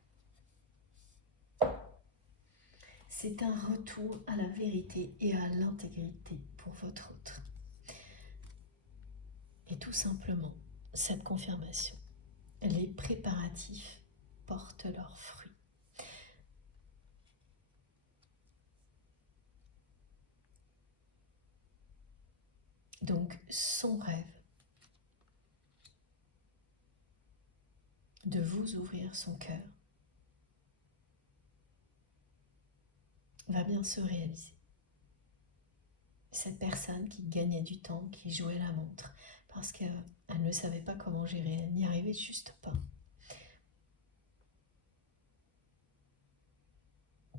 C'est un retour à la vérité et à l'intégrité pour votre autre. Et tout simplement, cette confirmation, les préparatifs portent leurs fruits. Donc, son rêve de vous ouvrir son cœur va bien se réaliser. Cette personne qui gagnait du temps, qui jouait la montre, parce qu'elle ne savait pas comment gérer, elle n'y arrivait juste pas.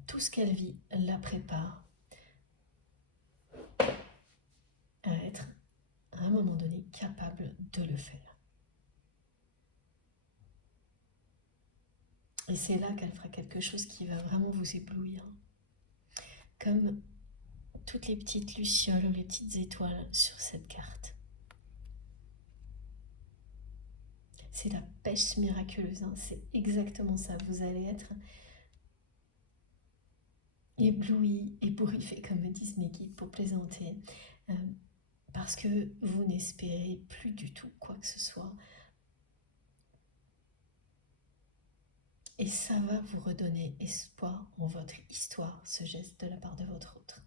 Tout ce qu'elle vit la prépare à être, à un moment donné, capable de le faire. Et c'est là qu'elle fera quelque chose qui va vraiment vous éblouir. Comme toutes les petites lucioles ou les petites étoiles sur cette carte. C'est la pêche miraculeuse, hein. C'est exactement ça. Vous allez être ébloui, ébouriffé, comme me disent mes guides pour plaisanter, parce que vous n'espérez plus du tout quoi que ce soit. Et ça va vous redonner espoir en votre histoire, ce geste de la part de votre autre.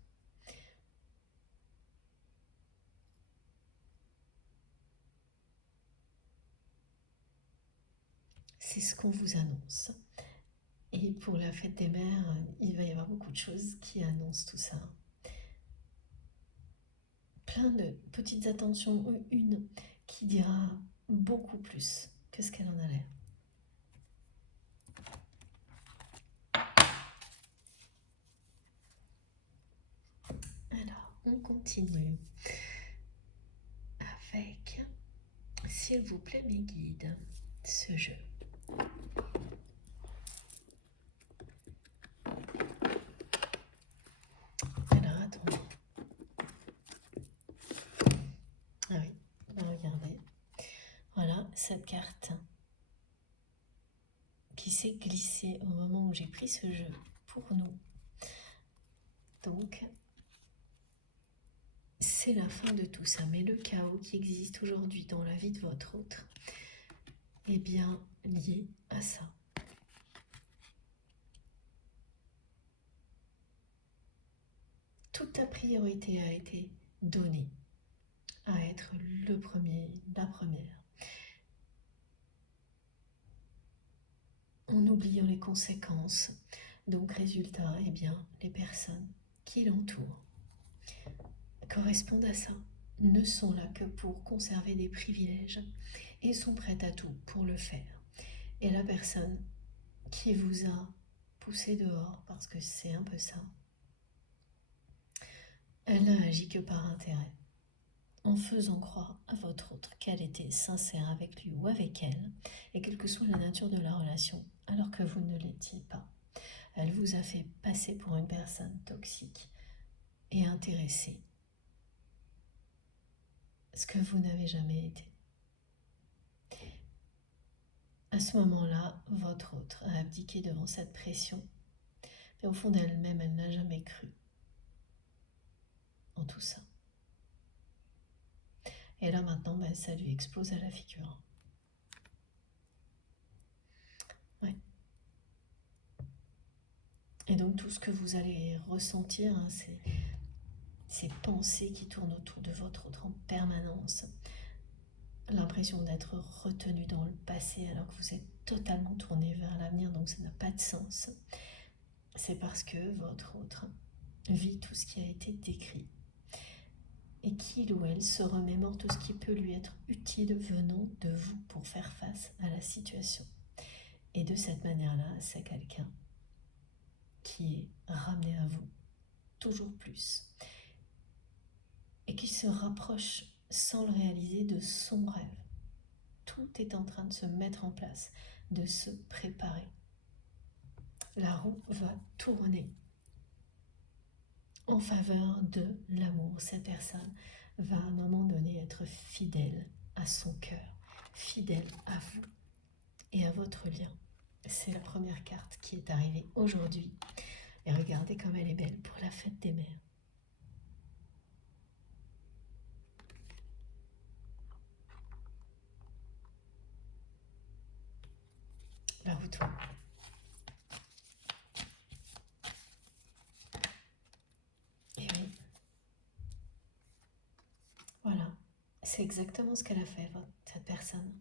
C'est ce qu'on vous annonce. Et pour la fête des mères, il va y avoir beaucoup de choses qui annoncent tout ça. Plein de petites attentions, une qui dira beaucoup plus que ce qu'elle en a l'air. Alors, on continue avec, s'il vous plaît mes guides, ce jeu. Alors, attendez. Ah oui, regardez. Voilà, cette carte qui s'est glissée au moment où j'ai pris ce jeu pour nous. Donc, c'est la fin de tout ça. Mais le chaos qui existe aujourd'hui dans la vie de votre autre est bien lié à ça. Toute ta priorité a été donnée à être le premier, la première. En oubliant les conséquences. Donc, résultat, eh bien, les personnes qui l'entourent correspondent à ça, ne sont là que pour conserver des privilèges et sont prêtes à tout pour le faire. Et la personne qui vous a poussé dehors, parce que c'est un peu ça, Elle n'a agi que par intérêt, en faisant croire à votre autre qu'elle était sincère avec lui ou avec elle, et quelle que soit la nature de la relation, alors que vous ne l'étiez pas. Elle vous a fait passer pour une personne toxique et intéressée, ce que vous n'avez jamais été. À ce moment-là, votre autre a abdiqué devant cette pression, mais au fond d'elle-même, elle n'a jamais cru en tout ça. Et là maintenant, ça lui explose à la figure. Ouais. Et donc tout ce que vous allez ressentir, c'est ces pensées qui tournent autour de votre autre en permanence. L'impression d'être retenu dans le passé alors que vous êtes totalement tourné vers l'avenir, donc ça n'a pas de sens. C'est parce que votre autre vit tout ce qui a été décrit et qu'il ou elle se remémore tout ce qui peut lui être utile venant de vous pour faire face à la situation. Et de cette manière-là, c'est quelqu'un qui est ramené à vous toujours plus et qui se rapproche sans le réaliser de son rêve. Tout est en train de se mettre en place, de se préparer. La roue va tourner en faveur de l'amour. Cette personne va à un moment donné être fidèle à son cœur, fidèle à vous et à votre lien. C'est la première carte qui est arrivée aujourd'hui. Et regardez comme elle est belle pour la fête des mères. La roue tourne. Et oui. Voilà. C'est exactement ce qu'elle a fait, cette personne.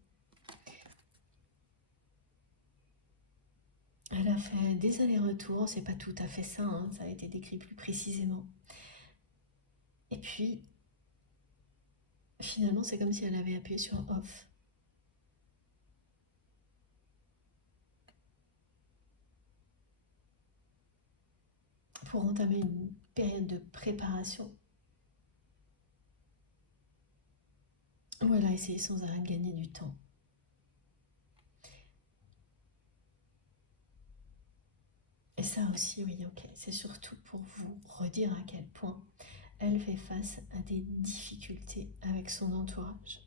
Elle a fait des allers-retours, c'est pas tout à fait ça, hein, ça a été décrit plus précisément. Et puis, finalement, c'est comme si elle avait appuyé sur off. Pour entamer une période de préparation où elle a essayé sans arrêt de gagner du temps. Et ça aussi, oui, ok, c'est surtout pour vous redire à quel point elle fait face à des difficultés avec son entourage.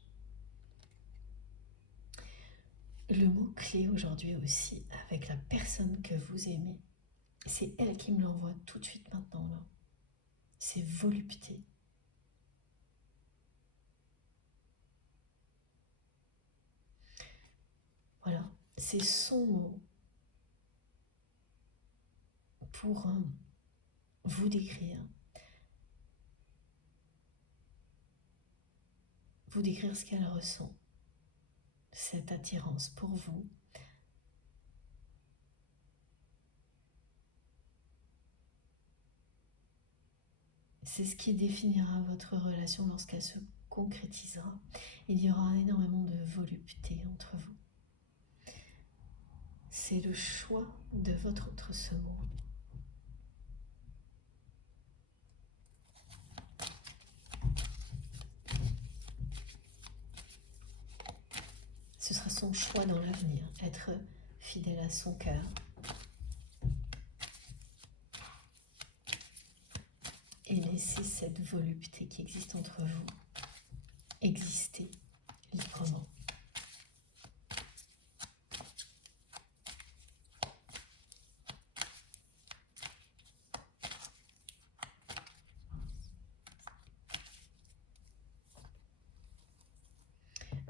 Le mot-clé aujourd'hui aussi, avec la personne que vous aimez, c'est elle qui me l'envoie tout de suite maintenant là. C'est volupté. Voilà, c'est son mot pour vous décrire ce qu'elle ressent, cette attirance pour vous. C'est ce qui définira votre relation lorsqu'elle se concrétisera. Il y aura énormément de volupté entre vous. C'est le choix de votre autre semence. Ce sera son choix dans l'avenir, être fidèle à son cœur. Et laisser cette volupté qui existe entre vous exister librement.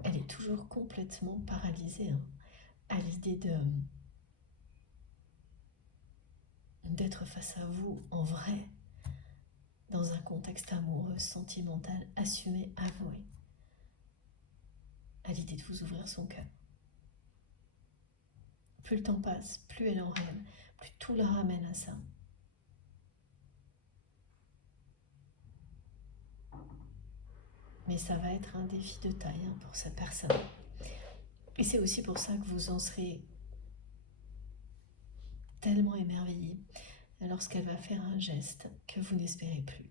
Elle est toujours complètement paralysée à l'idée d'être face à vous en vrai, dans un contexte amoureux, sentimental, assumé, avoué, à l'idée de vous ouvrir son cœur. Plus le temps passe, plus elle en rêve, plus tout la ramène à ça. Mais ça va être un défi de taille pour cette personne. Et c'est aussi pour ça que vous en serez tellement émerveillé lorsqu'elle va faire un geste que vous n'espérez plus.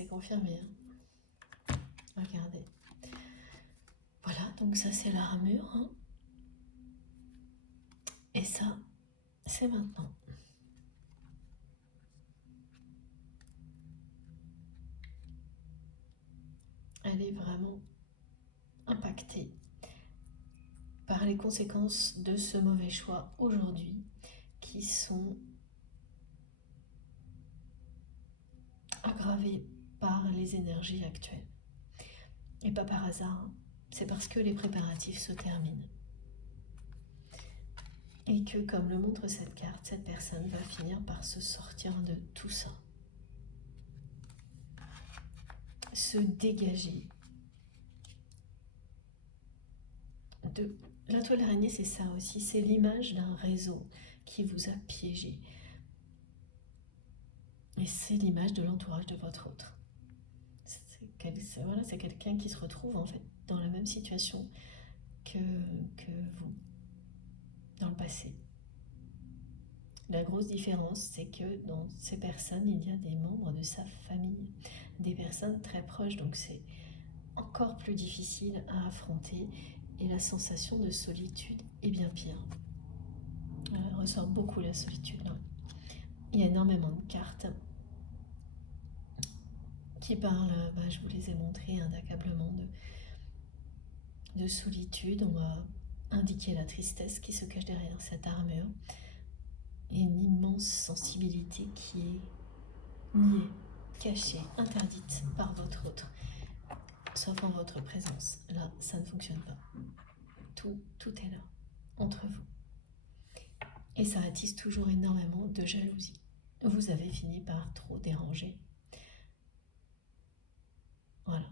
c'est confirmé. Hein. Regardez. Voilà, donc ça c'est l'armure. Hein. Et ça, c'est maintenant. Elle est vraiment impactée par les conséquences de ce mauvais choix aujourd'hui qui sont aggravées par les énergies actuelles. Et pas par hasard, c'est parce que les préparatifs se terminent. Et que, comme le montre cette carte, cette personne va finir par se sortir de tout ça. Se dégager. La toile d'araignée, c'est ça aussi. C'est l'image d'un réseau qui vous a piégé. Et c'est l'image de l'entourage de votre autre. C'est quelqu'un qui se retrouve en fait dans la même situation que vous, dans le passé. La grosse différence, c'est que dans ces personnes, il y a des membres de sa famille, des personnes très proches, donc c'est encore plus difficile à affronter et la sensation de solitude est bien pire. Elle ressort beaucoup la solitude là. Il y a énormément de cartes qui parlent, je vous les ai montrées, d'accablement, de solitude. On va indiquer la tristesse qui se cache derrière cette armure et une immense sensibilité qui est niée, cachée, interdite par votre autre, sauf en votre présence. Là, ça ne fonctionne pas. Tout est là, entre vous. Et ça attise toujours énormément de jalousie. Vous avez fini par trop déranger. Voilà.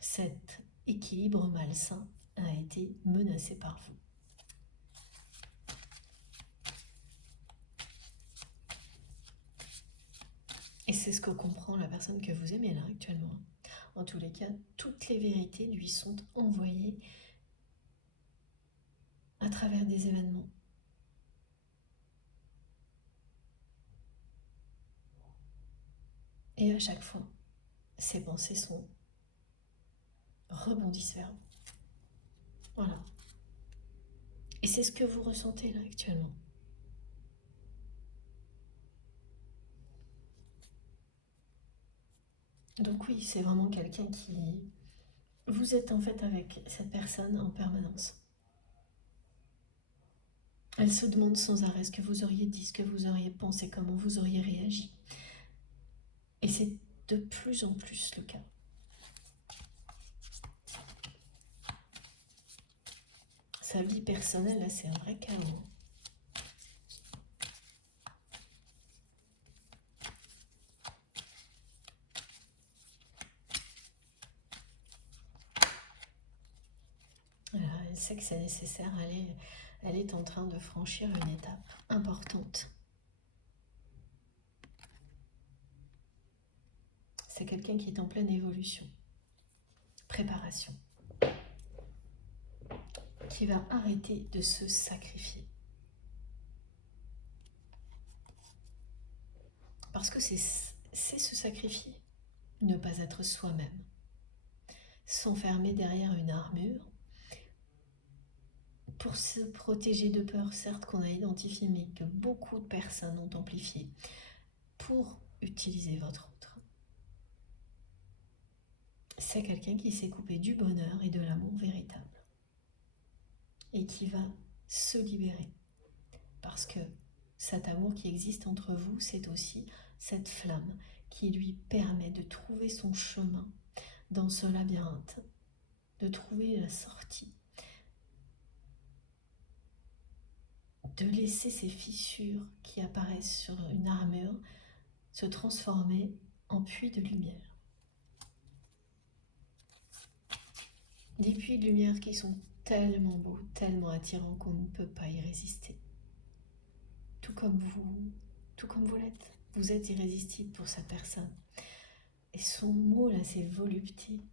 Cet équilibre malsain a été menacé par vous. Et c'est ce que comprend la personne que vous aimez là actuellement. En tous les cas, toutes les vérités lui sont envoyées à travers des événements. Et à chaque fois, ses pensées rebondissent vers vous. Voilà. Et c'est ce que vous ressentez là actuellement. Donc oui, c'est vraiment quelqu'un qui... Vous êtes en fait avec cette personne en permanence. Elle se demande sans arrêt ce que vous auriez dit, ce que vous auriez pensé, comment vous auriez réagi. Et c'est de plus en plus le cas. Sa vie personnelle, là, c'est un vrai chaos. Voilà, elle sait que c'est nécessaire, elle est en train de franchir une étape importante. C'est quelqu'un qui est en pleine évolution, préparation, qui va arrêter de se sacrifier. Parce que c'est se sacrifier, ne pas être soi-même, s'enfermer derrière une armure, pour se protéger de peurs, certes qu'on a identifiées, mais que beaucoup de personnes ont amplifiées, pour utiliser votre autre. C'est quelqu'un qui s'est coupé du bonheur et de l'amour véritable. Et qui va se libérer. Parce que cet amour qui existe entre vous, c'est aussi cette flamme qui lui permet de trouver son chemin dans ce labyrinthe, de trouver la sortie, de laisser ces fissures qui apparaissent sur une armure se transformer en puits de lumière. Des puits de lumière qui sont tellement beaux, tellement attirants qu'on ne peut pas y résister. Tout comme vous l'êtes. Vous êtes irrésistible pour cette personne. Et son mot là, c'est volupté.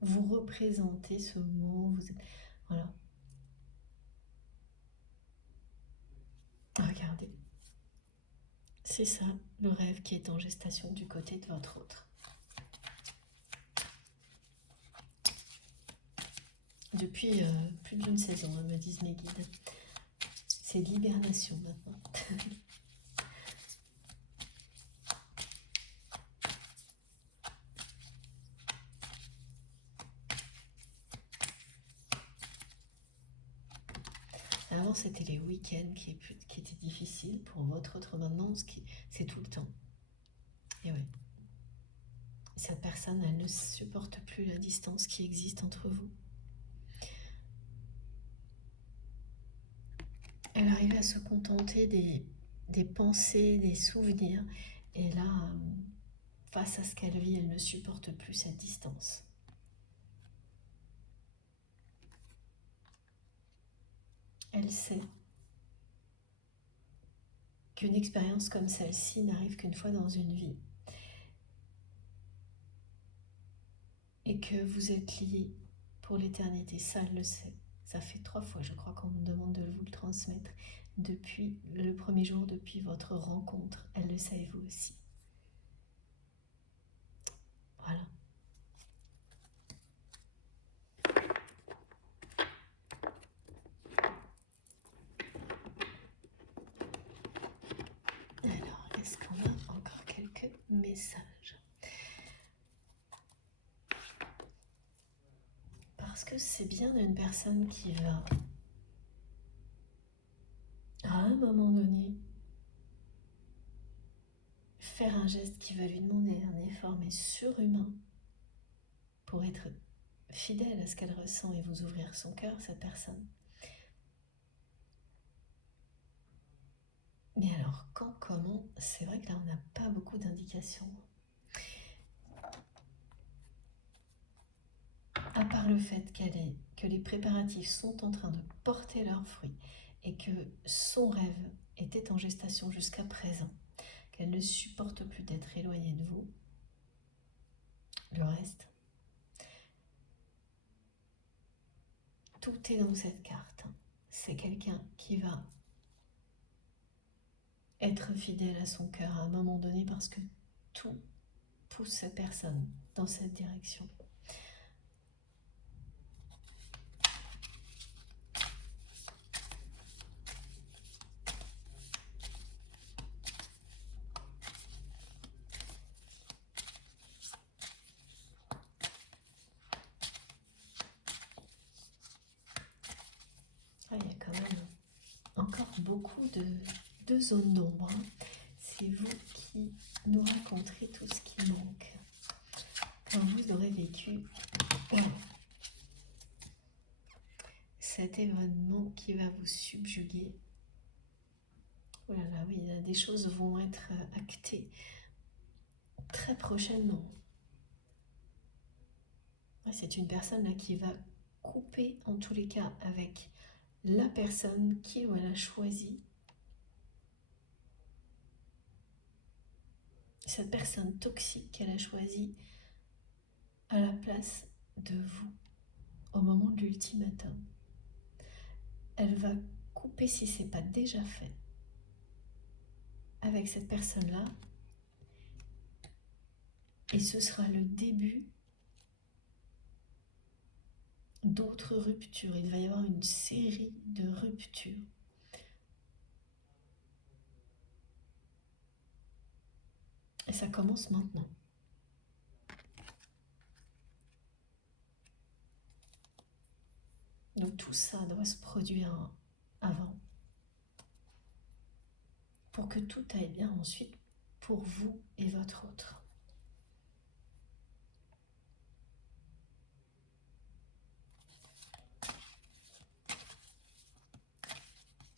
Vous représentez ce mot. Voilà. Regardez. C'est ça, le rêve qui est en gestation du côté de votre autre. Depuis plus d'une saison, me disent mes guides. C'est l'hibernation maintenant. Avant, c'était les week-ends qui étaient difficiles pour votre autre. Maintenant, c'est tout le temps. Et oui. Cette personne, elle ne supporte plus la distance qui existe entre vous. Elle arrive à se contenter des pensées, des souvenirs. Et là, face à ce qu'elle vit, elle ne supporte plus cette distance. Elle sait qu'une expérience comme celle-ci n'arrive qu'une fois dans une vie. Et que vous êtes liés pour l'éternité, ça elle le sait. Ça fait 3 fois, je crois, qu'on me demande de vous le transmettre. Depuis le premier jour, depuis votre rencontre, elle le sait, vous aussi. Voilà. Alors, est-ce qu'on a encore quelques messages? Parce que c'est bien une personne qui va, à un moment donné, faire un geste qui va lui demander un effort, mais surhumain, pour être fidèle à ce qu'elle ressent et vous ouvrir son cœur, cette personne. Mais alors, quand, comment? C'est vrai que là, on n'a pas beaucoup d'indications. À part le fait que les préparatifs sont en train de porter leurs fruits et que son rêve était en gestation jusqu'à présent, qu'elle ne supporte plus d'être éloignée de vous, le reste, tout est dans cette carte. C'est quelqu'un qui va être fidèle à son cœur à un moment donné parce que tout pousse cette personne dans cette direction. Ah, il y a quand même encore beaucoup de zones d'ombre. C'est vous qui nous raconterez tout ce qui manque. Quand vous aurez vécu cet événement qui va vous subjuguer. Oh là là, oui, des choses vont être actées très prochainement. C'est une personne là qui va couper en tous les cas avec la personne qui ou elle a choisi. Cette personne toxique qu'elle a choisie à la place de vous au moment de l'ultimatum. Elle va couper, si ce n'est pas déjà fait, avec cette personne-là. Et ce sera le début d'autres ruptures. Il va y avoir une série de ruptures. Et ça commence maintenant. Donc tout ça doit se produire avant. Pour que tout aille bien ensuite pour vous et votre autre.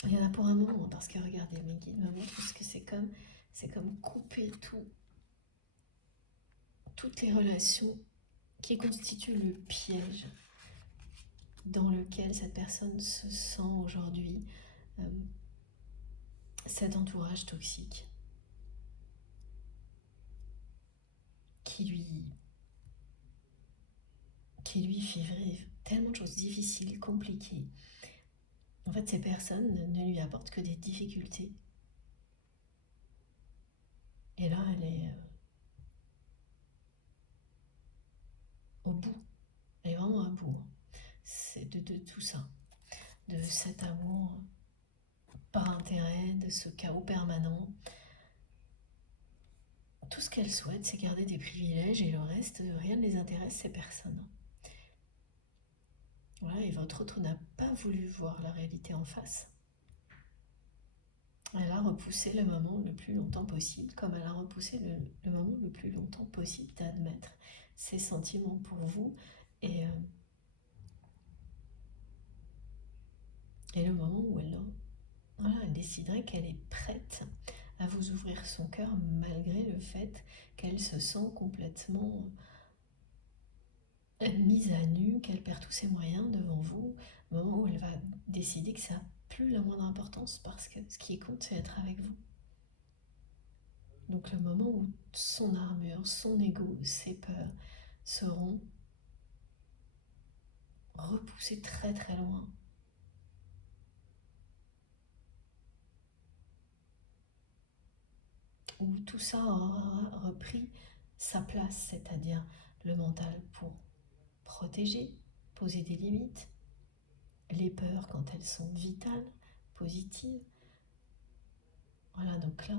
Il y en a pour un moment, parce que regardez, mes guides me montrent ce que c'est comme couper toutes les relations qui constituent le piège dans lequel cette personne se sent aujourd'hui, cet entourage toxique qui lui fait vivre tellement de choses difficiles, compliquées. En fait, ces personnes ne lui apportent que des difficultés. Et là, elle est au bout. Elle est vraiment à bout. C'est de tout ça. De cet amour par intérêt, de ce chaos permanent. Tout ce qu'elle souhaite, c'est garder des privilèges et le reste, rien ne les intéresse, ces personnes. Voilà, et votre autre n'a pas voulu voir la réalité en face. Elle a repoussé le moment le plus longtemps possible, comme elle a repoussé le moment le plus longtemps possible d'admettre ses sentiments pour vous et le moment où elle déciderait qu'elle est prête à vous ouvrir son cœur malgré le fait qu'elle se sent complètement mise à nu, qu'elle perd tous ses moyens devant vous, au moment où elle va décider que ça n'a plus la moindre importance parce que ce qui compte, c'est être avec vous. Donc le moment où son armure, son ego, ses peurs seront repoussés très très loin. Où tout ça aura repris sa place, c'est-à-dire le mental pour protéger, poser des limites, les peurs quand elles sont vitales, positives. Voilà, donc là,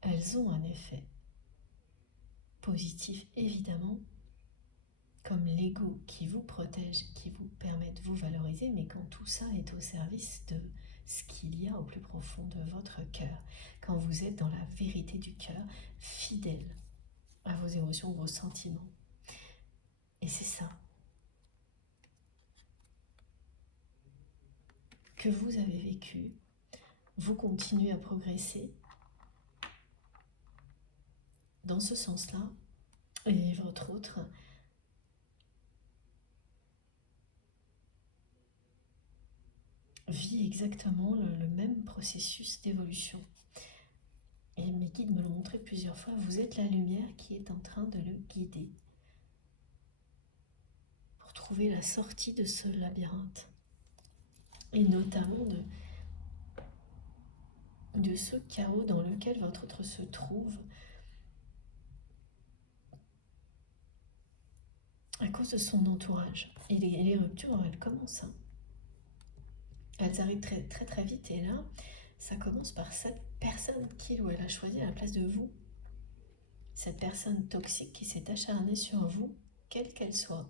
elles ont un effet positif évidemment, comme l'ego qui vous protège, qui vous permet de vous valoriser, mais quand tout ça est au service de ce qu'il y a au plus profond de votre cœur, quand vous êtes dans la vérité du cœur, fidèle à vos émotions, vos sentiments. Et c'est ça que vous avez vécu, vous continuez à progresser dans ce sens-là, et votre autre vit exactement le même processus d'évolution. Et mes guides me l'ont montré plusieurs fois, vous êtes la lumière qui est en train de le guider pour trouver la sortie de ce labyrinthe. Et notamment de ce chaos dans lequel votre autre se trouve à cause de son entourage. Et les ruptures, elles commencent. Elles arrivent très très très vite et là, ça commence par cette personne qu'il ou elle a choisi à la place de vous. Cette personne toxique qui s'est acharnée sur vous, quelle qu'elle soit.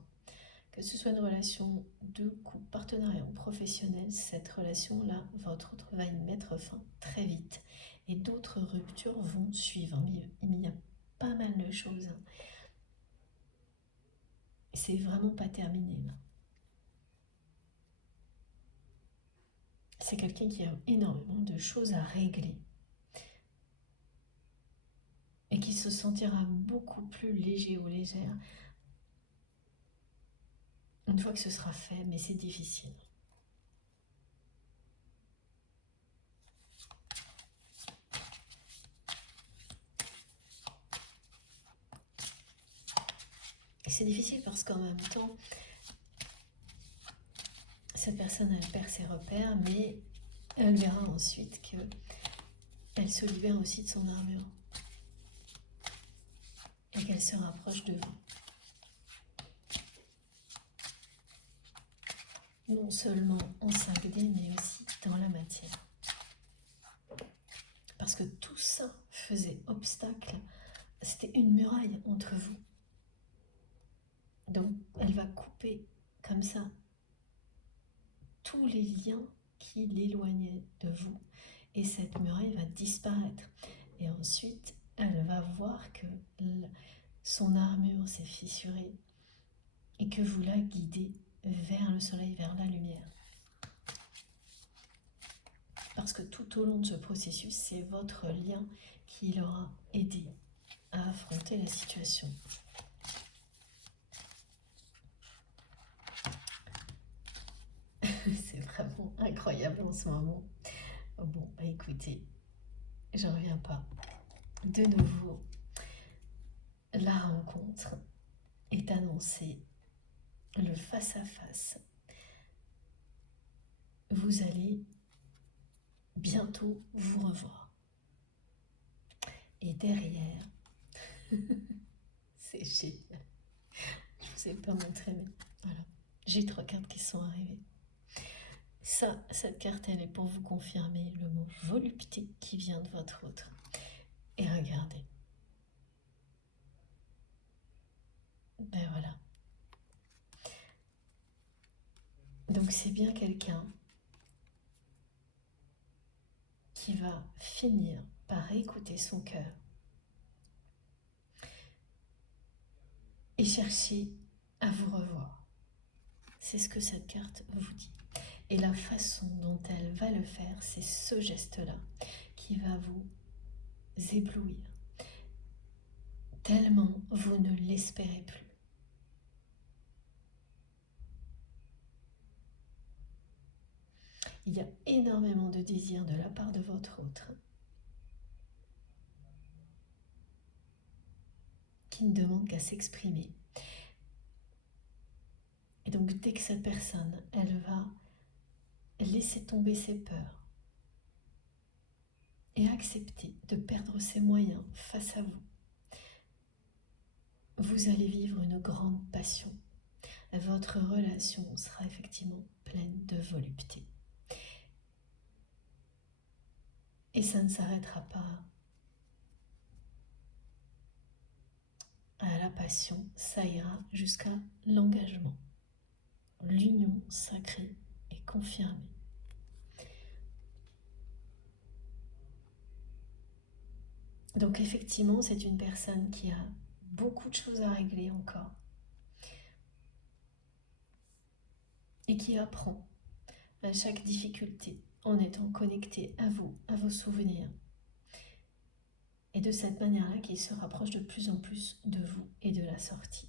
Que ce soit une relation de couple, partenariat ou professionnel, cette relation-là, votre autre va y mettre fin très vite. Et d'autres ruptures vont suivre. Il y a pas mal de choses. C'est vraiment pas terminé là. C'est quelqu'un qui a énormément de choses à régler. Et qui se sentira beaucoup plus léger ou légère une fois que ce sera fait, mais c'est difficile. Et c'est difficile parce qu'en même temps, cette personne, elle perd ses repères, mais elle verra ensuite qu'elle se libère aussi de son armure. Et qu'elle se rapproche de vous. Non seulement en 5D, mais aussi dans la matière. Parce que tout ça faisait obstacle, c'était une muraille entre vous. Donc, elle va couper comme ça tous les liens qui l'éloignaient de vous. Et cette muraille va disparaître. Et ensuite, elle va voir que son armure s'est fissurée et que vous la guidez vers le soleil, vers la lumière. Parce que tout au long de ce processus, c'est votre lien qui l'aura aidé à affronter la situation. C'est vraiment incroyable en ce moment. Bon, bah écoutez, j'en reviens pas. De nouveau, la rencontre est annoncée, le face-à-face. Vous allez bientôt vous revoir. Et derrière, c'est génial. Je vous ai pas montré, mais voilà. J'ai 3 cartes qui sont arrivées. Ça, cette carte, elle est pour vous confirmer le mot volupté qui vient de votre autre. Et regardez. Ben voilà. Donc c'est bien quelqu'un qui va finir par écouter son cœur et chercher à vous revoir. C'est ce que cette carte vous dit. Et la façon dont elle va le faire, c'est ce geste-là qui va vous éblouir. Tellement vous ne l'espérez plus. Il y a énormément de désir de la part de votre autre qui ne demande qu'à s'exprimer. Et donc dès que cette personne, elle va laisser tomber ses peurs et accepter de perdre ses moyens face à vous, vous allez vivre une grande passion. Votre relation sera effectivement pleine de volupté. Et ça ne s'arrêtera pas à la passion, ça ira jusqu'à l'engagement. L'union sacrée est confirmée. Donc effectivement, c'est une personne qui a beaucoup de choses à régler encore et qui apprend à chaque difficulté en étant connecté à vous, à vos souvenirs. Et de cette manière-là, qu'il se rapproche de plus en plus de vous et de la sortie.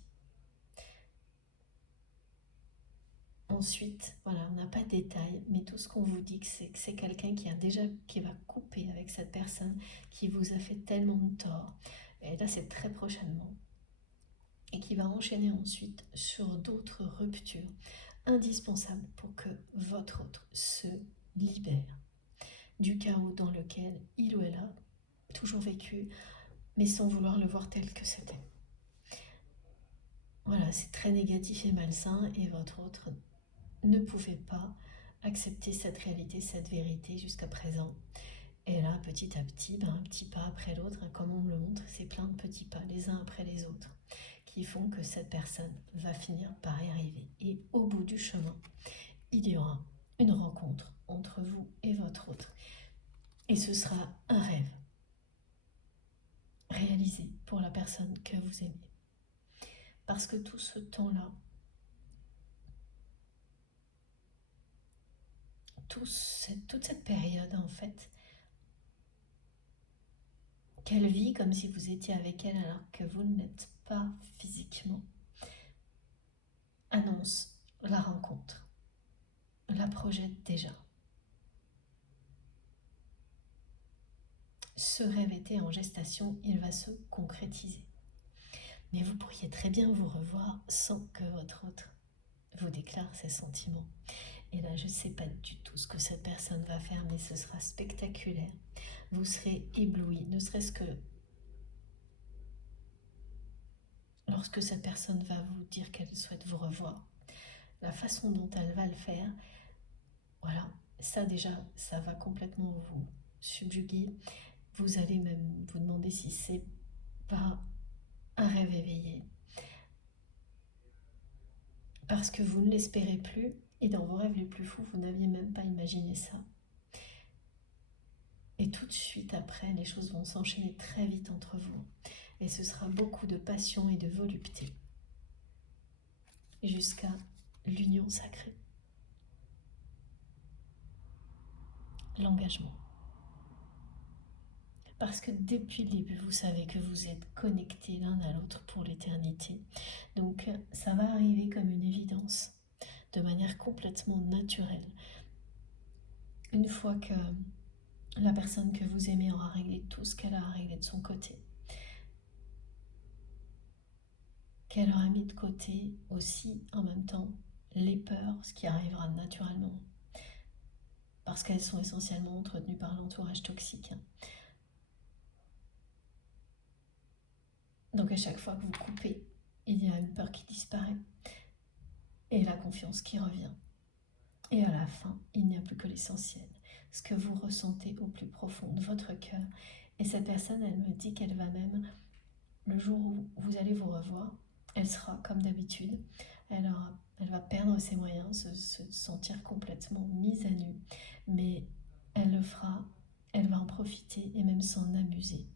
Ensuite, voilà, on n'a pas de détails, mais tout ce qu'on vous dit, c'est que c'est quelqu'un qui va couper avec cette personne qui vous a fait tellement de tort. Et là, c'est très prochainement. Et qui va enchaîner ensuite sur d'autres ruptures indispensables pour que votre autre se libère du chaos dans lequel il ou elle a toujours vécu, mais sans vouloir le voir tel que c'était. Voilà, c'est très négatif et malsain, et votre autre ne pouvait pas accepter cette réalité, cette vérité jusqu'à présent. Et là, petit à petit, un petit pas après l'autre, comme on me le montre, c'est plein de petits pas, les uns après les autres, qui font que cette personne va finir par y arriver. Et au bout du chemin, il y aura une rencontre entre vous et votre autre. Et ce sera un rêve réalisé pour la personne que vous aimez. Parce que tout ce temps-là, toute cette période en fait, qu'elle vit comme si vous étiez avec elle alors que vous ne l'êtes pas physiquement, annonce la rencontre, la projette déjà. Ce rêve était en gestation, il va se concrétiser. Mais vous pourriez très bien vous revoir sans que votre autre vous déclare ses sentiments. Et là, je ne sais pas du tout ce que cette personne va faire, mais ce sera spectaculaire. Vous serez ébloui, ne serait-ce que lorsque cette personne va vous dire qu'elle souhaite vous revoir. La façon dont elle va le faire, voilà, ça déjà, ça va complètement vous subjuguer. Vous allez même vous demander si c'est pas un rêve éveillé. Parce que vous ne l'espérez plus, et dans vos rêves les plus fous, vous n'aviez même pas imaginé ça. Et tout de suite après, les choses vont s'enchaîner très vite entre vous. Et ce sera beaucoup de passion et de volupté. Jusqu'à l'union sacrée. L'engagement. Parce que depuis le début, vous savez que vous êtes connectés l'un à l'autre pour l'éternité. Donc ça va arriver comme une évidence, de manière complètement naturelle. Une fois que la personne que vous aimez aura réglé tout ce qu'elle a à régler de son côté, qu'elle aura mis de côté aussi en même temps les peurs, ce qui arrivera naturellement, parce qu'elles sont essentiellement entretenues par l'entourage toxique. Donc à chaque fois que vous coupez, il y a une peur qui disparaît et la confiance qui revient. Et à la fin, il n'y a plus que l'essentiel, ce que vous ressentez au plus profond de votre cœur. Et cette personne, elle me dit qu'elle va même, le jour où vous allez vous revoir, elle sera comme d'habitude, elle va perdre ses moyens, se sentir complètement mise à nu, mais elle le fera, elle va en profiter et même s'en amuser,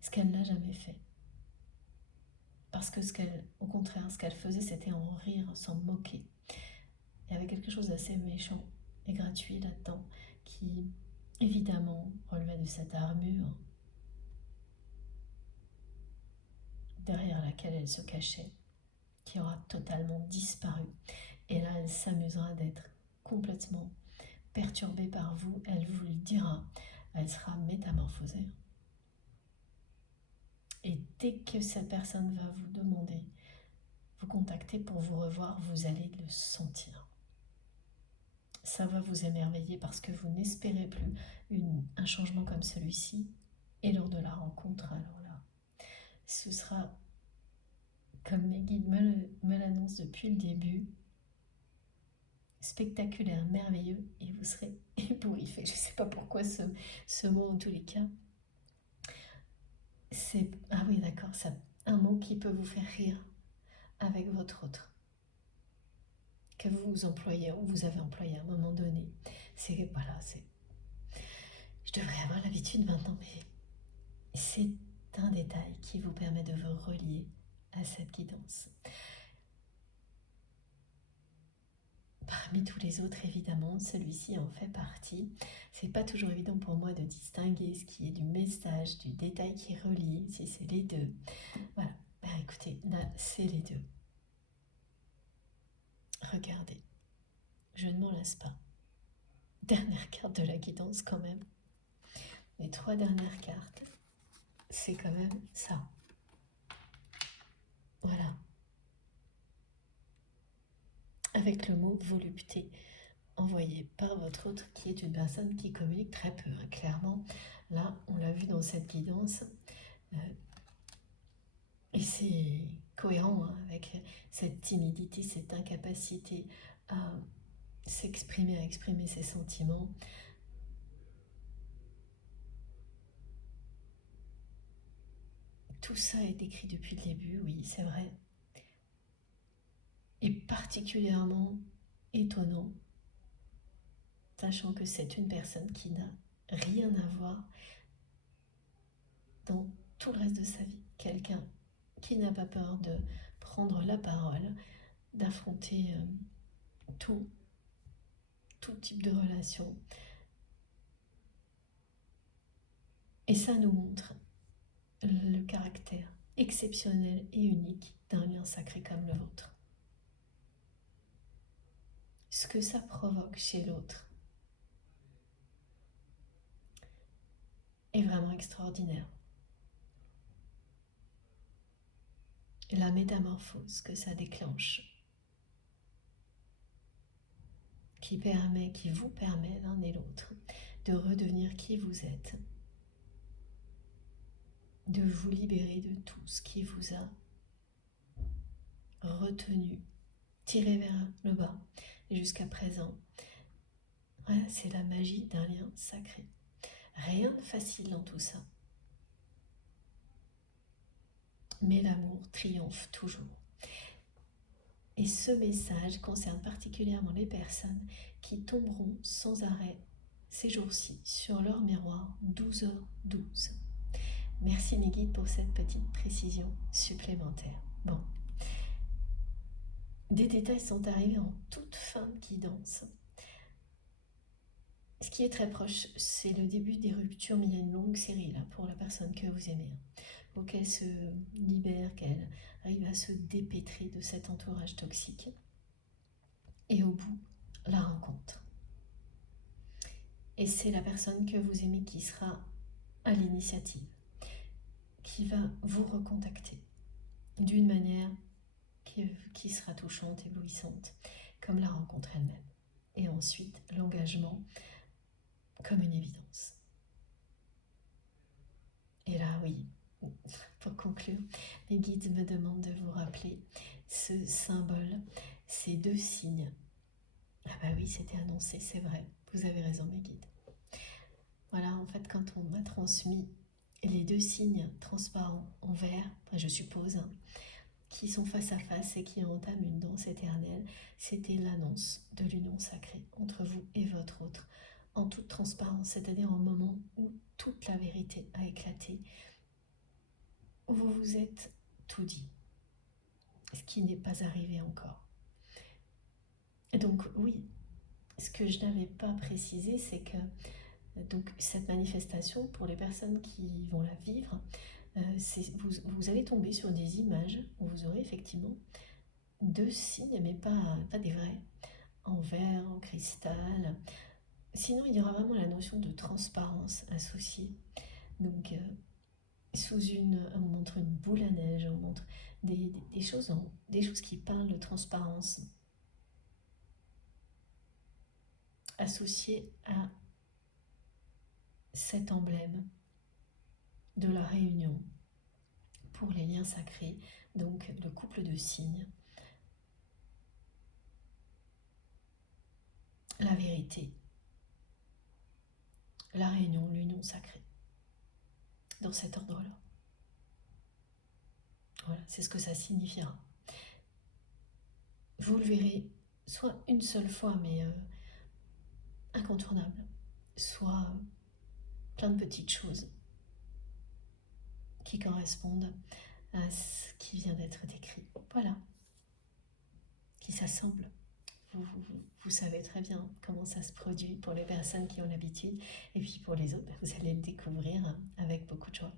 ce qu'elle n'a jamais fait. Parce que au contraire, ce qu'elle faisait, c'était en rire, s'en moquer. Il y avait quelque chose d'assez méchant et gratuit là-dedans, qui évidemment relevait de cette armure derrière laquelle elle se cachait, qui aura totalement disparu. Et là, elle s'amusera d'être complètement perturbée par vous, elle vous le dira, elle sera métamorphosée. Et dès que cette personne va vous demander, vous contacter pour vous revoir, vous allez le sentir. Ça va vous émerveiller parce que vous n'espérez plus un changement comme celui-ci. Et lors de la rencontre, alors là, ce sera, comme mes guides me l'annoncent depuis le début, spectaculaire, merveilleux, et vous serez ébouriffé. Je ne sais pas pourquoi ce mot en tous les cas. Ah oui, d'accord, c'est un mot qui peut vous faire rire avec votre autre, que vous employez ou vous avez employé à un moment donné. Je devrais avoir l'habitude maintenant, mais c'est un détail qui vous permet de vous relier à cette guidance. Parmi tous les autres, évidemment, celui-ci en fait partie. C'est pas toujours évident pour moi de distinguer ce qui est du message, du détail qui relie, si c'est les deux. Voilà, écoutez, là, c'est les deux. Regardez, je ne m'en lasse pas. Dernière carte de la guidance quand même. Les 3 dernières cartes, c'est quand même ça. Voilà. Avec le mot volupté, envoyé par votre autre, qui est une personne qui communique très peu, hein. Clairement, là, on l'a vu dans cette guidance, et c'est cohérent, hein, avec cette timidité, cette incapacité à s'exprimer, à exprimer ses sentiments. Tout ça est décrit depuis le début, oui, c'est vrai. Et particulièrement étonnant, sachant que c'est une personne qui n'a rien à voir dans tout le reste de sa vie. Quelqu'un qui n'a pas peur de prendre la parole, d'affronter tout type de relation. Et ça nous montre le caractère exceptionnel et unique d'un lien sacré comme le vôtre. Ce que ça provoque chez l'autre est vraiment extraordinaire. La métamorphose que ça déclenche, qui vous permet l'un et l'autre de redevenir qui vous êtes, de vous libérer de tout ce qui vous a retenu, tiré vers le bas. Et jusqu'à présent, voilà, c'est la magie d'un lien sacré. Rien de facile dans tout ça. Mais l'amour triomphe toujours. Et ce message concerne particulièrement les personnes qui tomberont sans arrêt ces jours-ci sur leur miroir 12h12. Merci mes guides pour cette petite précision supplémentaire. Bon. Des détails sont arrivés en toute fin de guidance. Ce qui est très proche, c'est le début des ruptures, mais il y a une longue série là pour la personne que vous aimez. Pour qu'elle se libère, qu'elle arrive à se dépêtrer de cet entourage toxique. Et au bout, la rencontre. Et c'est la personne que vous aimez qui sera à l'initiative, qui va vous recontacter d'une manière qui sera touchante, éblouissante, comme la rencontre elle-même. Et ensuite, l'engagement comme une évidence. Et là, oui, pour conclure, les guides me demandent de vous rappeler ce symbole, ces deux signes. Ah bah oui, c'était annoncé, c'est vrai, vous avez raison mes guides. Voilà, en fait, quand on m'a transmis les deux signes transparents en vert, je suppose, hein, qui sont face à face et qui entament une danse éternelle, c'était l'annonce de l'union sacrée entre vous et votre autre, en toute transparence, c'est-à-dire au moment où toute la vérité a éclaté, où vous vous êtes tout dit, ce qui n'est pas arrivé encore. Et donc oui, ce que je n'avais pas précisé, c'est que donc cette manifestation, pour les personnes qui vont la vivre, vous allez tomber sur des images où vous aurez effectivement deux signes, mais pas des vrais, en verre, en cristal. Sinon, il y aura vraiment la notion de transparence associée. Donc, on montre une boule à neige, on montre des choses qui parlent de transparence, associées à cet emblème de la réunion pour les liens sacrés, donc le couple de signes, la vérité, la réunion, l'union sacrée, dans cet ordre-là. Voilà, c'est ce que ça signifiera. Vous le verrez soit une seule fois, mais incontournable, soit plein de petites choses qui correspondent à ce qui vient d'être décrit. Voilà, qui s'assemblent. Vous savez très bien comment ça se produit pour les personnes qui ont l'habitude, et puis pour les autres, vous allez le découvrir avec beaucoup de joie.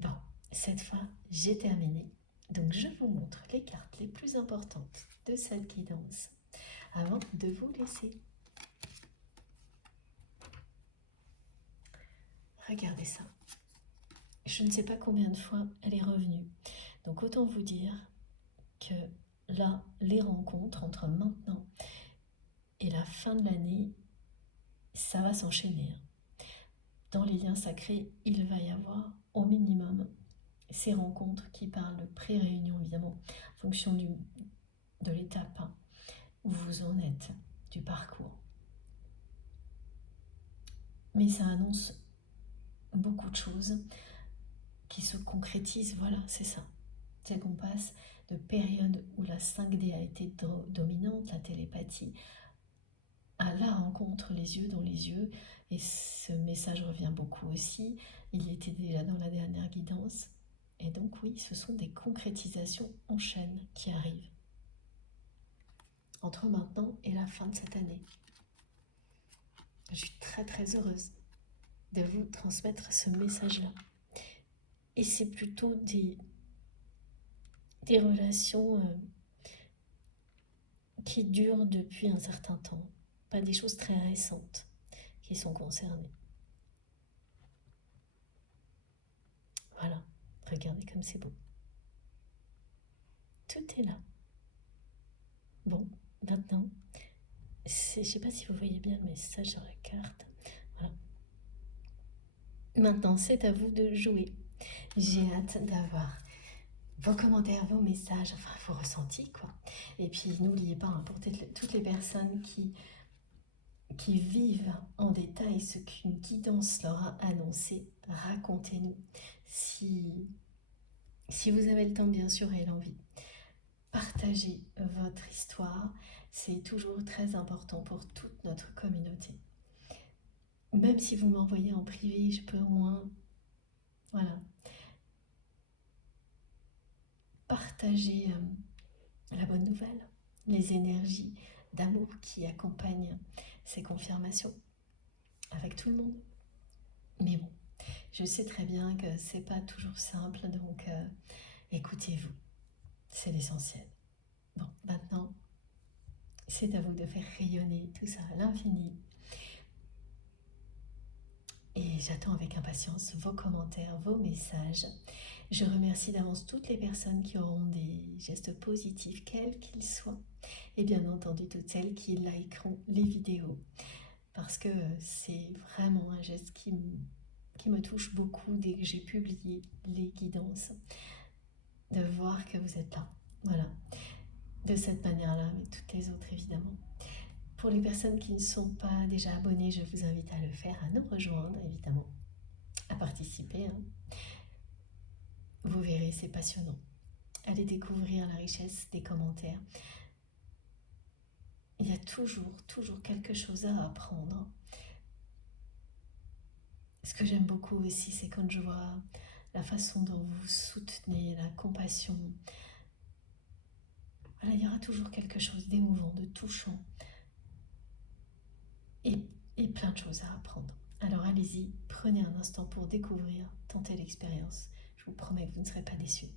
Bon, cette fois, j'ai terminé. Donc, je vous montre les cartes les plus importantes de cette guidance avant de vous laisser. Regardez ça. Je ne sais pas combien de fois elle est revenue. Donc, autant vous dire que là, les rencontres entre maintenant et la fin de l'année, ça va s'enchaîner. Dans les liens sacrés, il va y avoir au minimum ces rencontres qui parlent de pré-réunion, évidemment, en fonction de l'étape où vous en êtes, du parcours. Mais ça annonce beaucoup de choses qui se concrétisent, voilà, c'est ça. C'est qu'on passe de périodes où la 5D a été dominante, la télépathie, à la rencontre, les yeux dans les yeux, et ce message revient beaucoup aussi, il était déjà dans la dernière guidance, et donc oui, ce sont des concrétisations en chaîne qui arrivent entre maintenant et la fin de cette année. Je suis très très heureuse de vous transmettre ce message-là. Et c'est plutôt des relations qui durent depuis un certain temps, pas des choses très récentes qui sont concernées. Voilà, regardez comme c'est beau. Tout est là. Bon, maintenant, je ne sais pas si vous voyez bien le message sur la carte. Voilà. Maintenant, c'est à vous de jouer. J'ai hâte d'avoir vos commentaires, vos messages, enfin vos ressentis, quoi. Et puis, n'oubliez pas, pour toutes les personnes qui vivent en détail ce qu'une guidance leur a annoncé, racontez-nous. Si vous avez le temps, bien sûr, et l'envie, partagez votre histoire. C'est toujours très important pour toute notre communauté. Même si vous m'envoyez en privé, je peux au moins, voilà, partager la bonne nouvelle, les énergies d'amour qui accompagnent ces confirmations avec tout le monde. Mais bon, je sais très bien que c'est pas toujours simple, donc écoutez-vous, c'est l'essentiel. Bon, maintenant, c'est à vous de faire rayonner tout ça à l'infini. Et j'attends avec impatience vos commentaires, vos messages. Je remercie d'avance toutes les personnes qui auront des gestes positifs, quels qu'ils soient. Et bien entendu, toutes celles qui likeront les vidéos. Parce que c'est vraiment un geste qui qui me touche beaucoup dès que j'ai publié les guidances, de voir que vous êtes là. Voilà, de cette manière-là, mais toutes les autres évidemment. Pour les personnes qui ne sont pas déjà abonnées, je vous invite à le faire, à nous rejoindre évidemment, à participer. Hein. Vous verrez, c'est passionnant. Allez découvrir la richesse des commentaires. Il y a toujours quelque chose à apprendre. Ce que j'aime beaucoup aussi, c'est quand je vois la façon dont vous soutenez, la compassion. Voilà, il y aura toujours quelque chose d'émouvant, de touchant et plein de choses à apprendre. Alors allez-y, prenez un instant pour découvrir, tenter l'expérience. Je vous promets que vous ne serez pas déçus.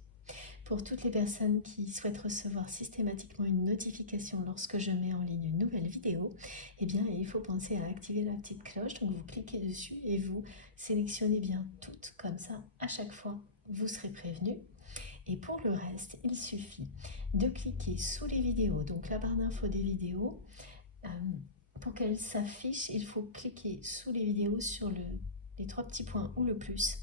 Pour toutes les personnes qui souhaitent recevoir systématiquement une notification lorsque je mets en ligne une nouvelle vidéo, eh bien, il faut penser à activer la petite cloche. Donc, vous cliquez dessus et vous sélectionnez bien toutes. Comme ça, à chaque fois, vous serez prévenu. Et pour le reste, il suffit de cliquer sous les vidéos, donc la barre d'infos des vidéos. Pour qu'elle s'affiche, il faut cliquer sous les vidéos sur les 3 petits points ou le plus.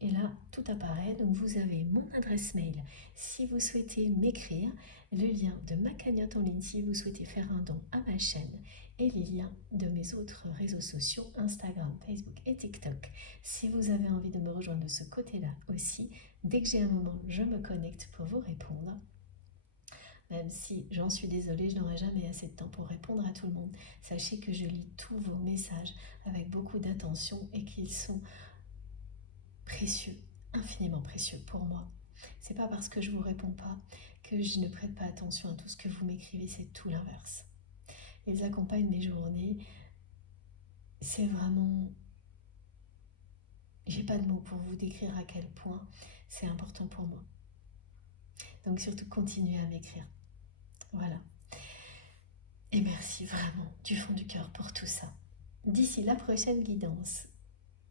Et là, tout apparaît. Donc, vous avez mon adresse mail si vous souhaitez m'écrire, le lien de ma cagnotte en ligne si vous souhaitez faire un don à ma chaîne et les liens de mes autres réseaux sociaux, Instagram, Facebook et TikTok. Si vous avez envie de me rejoindre de ce côté-là aussi, dès que j'ai un moment, je me connecte pour vous répondre. Même si, j'en suis désolée, je n'aurai jamais assez de temps pour répondre à tout le monde. Sachez que je lis tous vos messages avec beaucoup d'attention et qu'ils sont précieux, infiniment précieux pour moi. C'est pas parce que je vous réponds pas que je ne prête pas attention à tout ce que vous m'écrivez, c'est tout l'inverse. Ils accompagnent mes journées. C'est vraiment... J'ai pas de mots pour vous décrire à quel point c'est important pour moi. Donc surtout, continuez à m'écrire. Voilà. Et merci vraiment du fond du cœur pour tout ça. D'ici la prochaine guidance,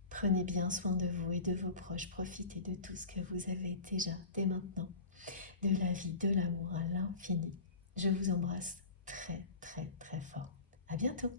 prenez bien soin de vous et de vos proches. Profitez de tout ce que vous avez déjà dès maintenant. De la vie, de l'amour à l'infini. Je vous embrasse très fort. À bientôt.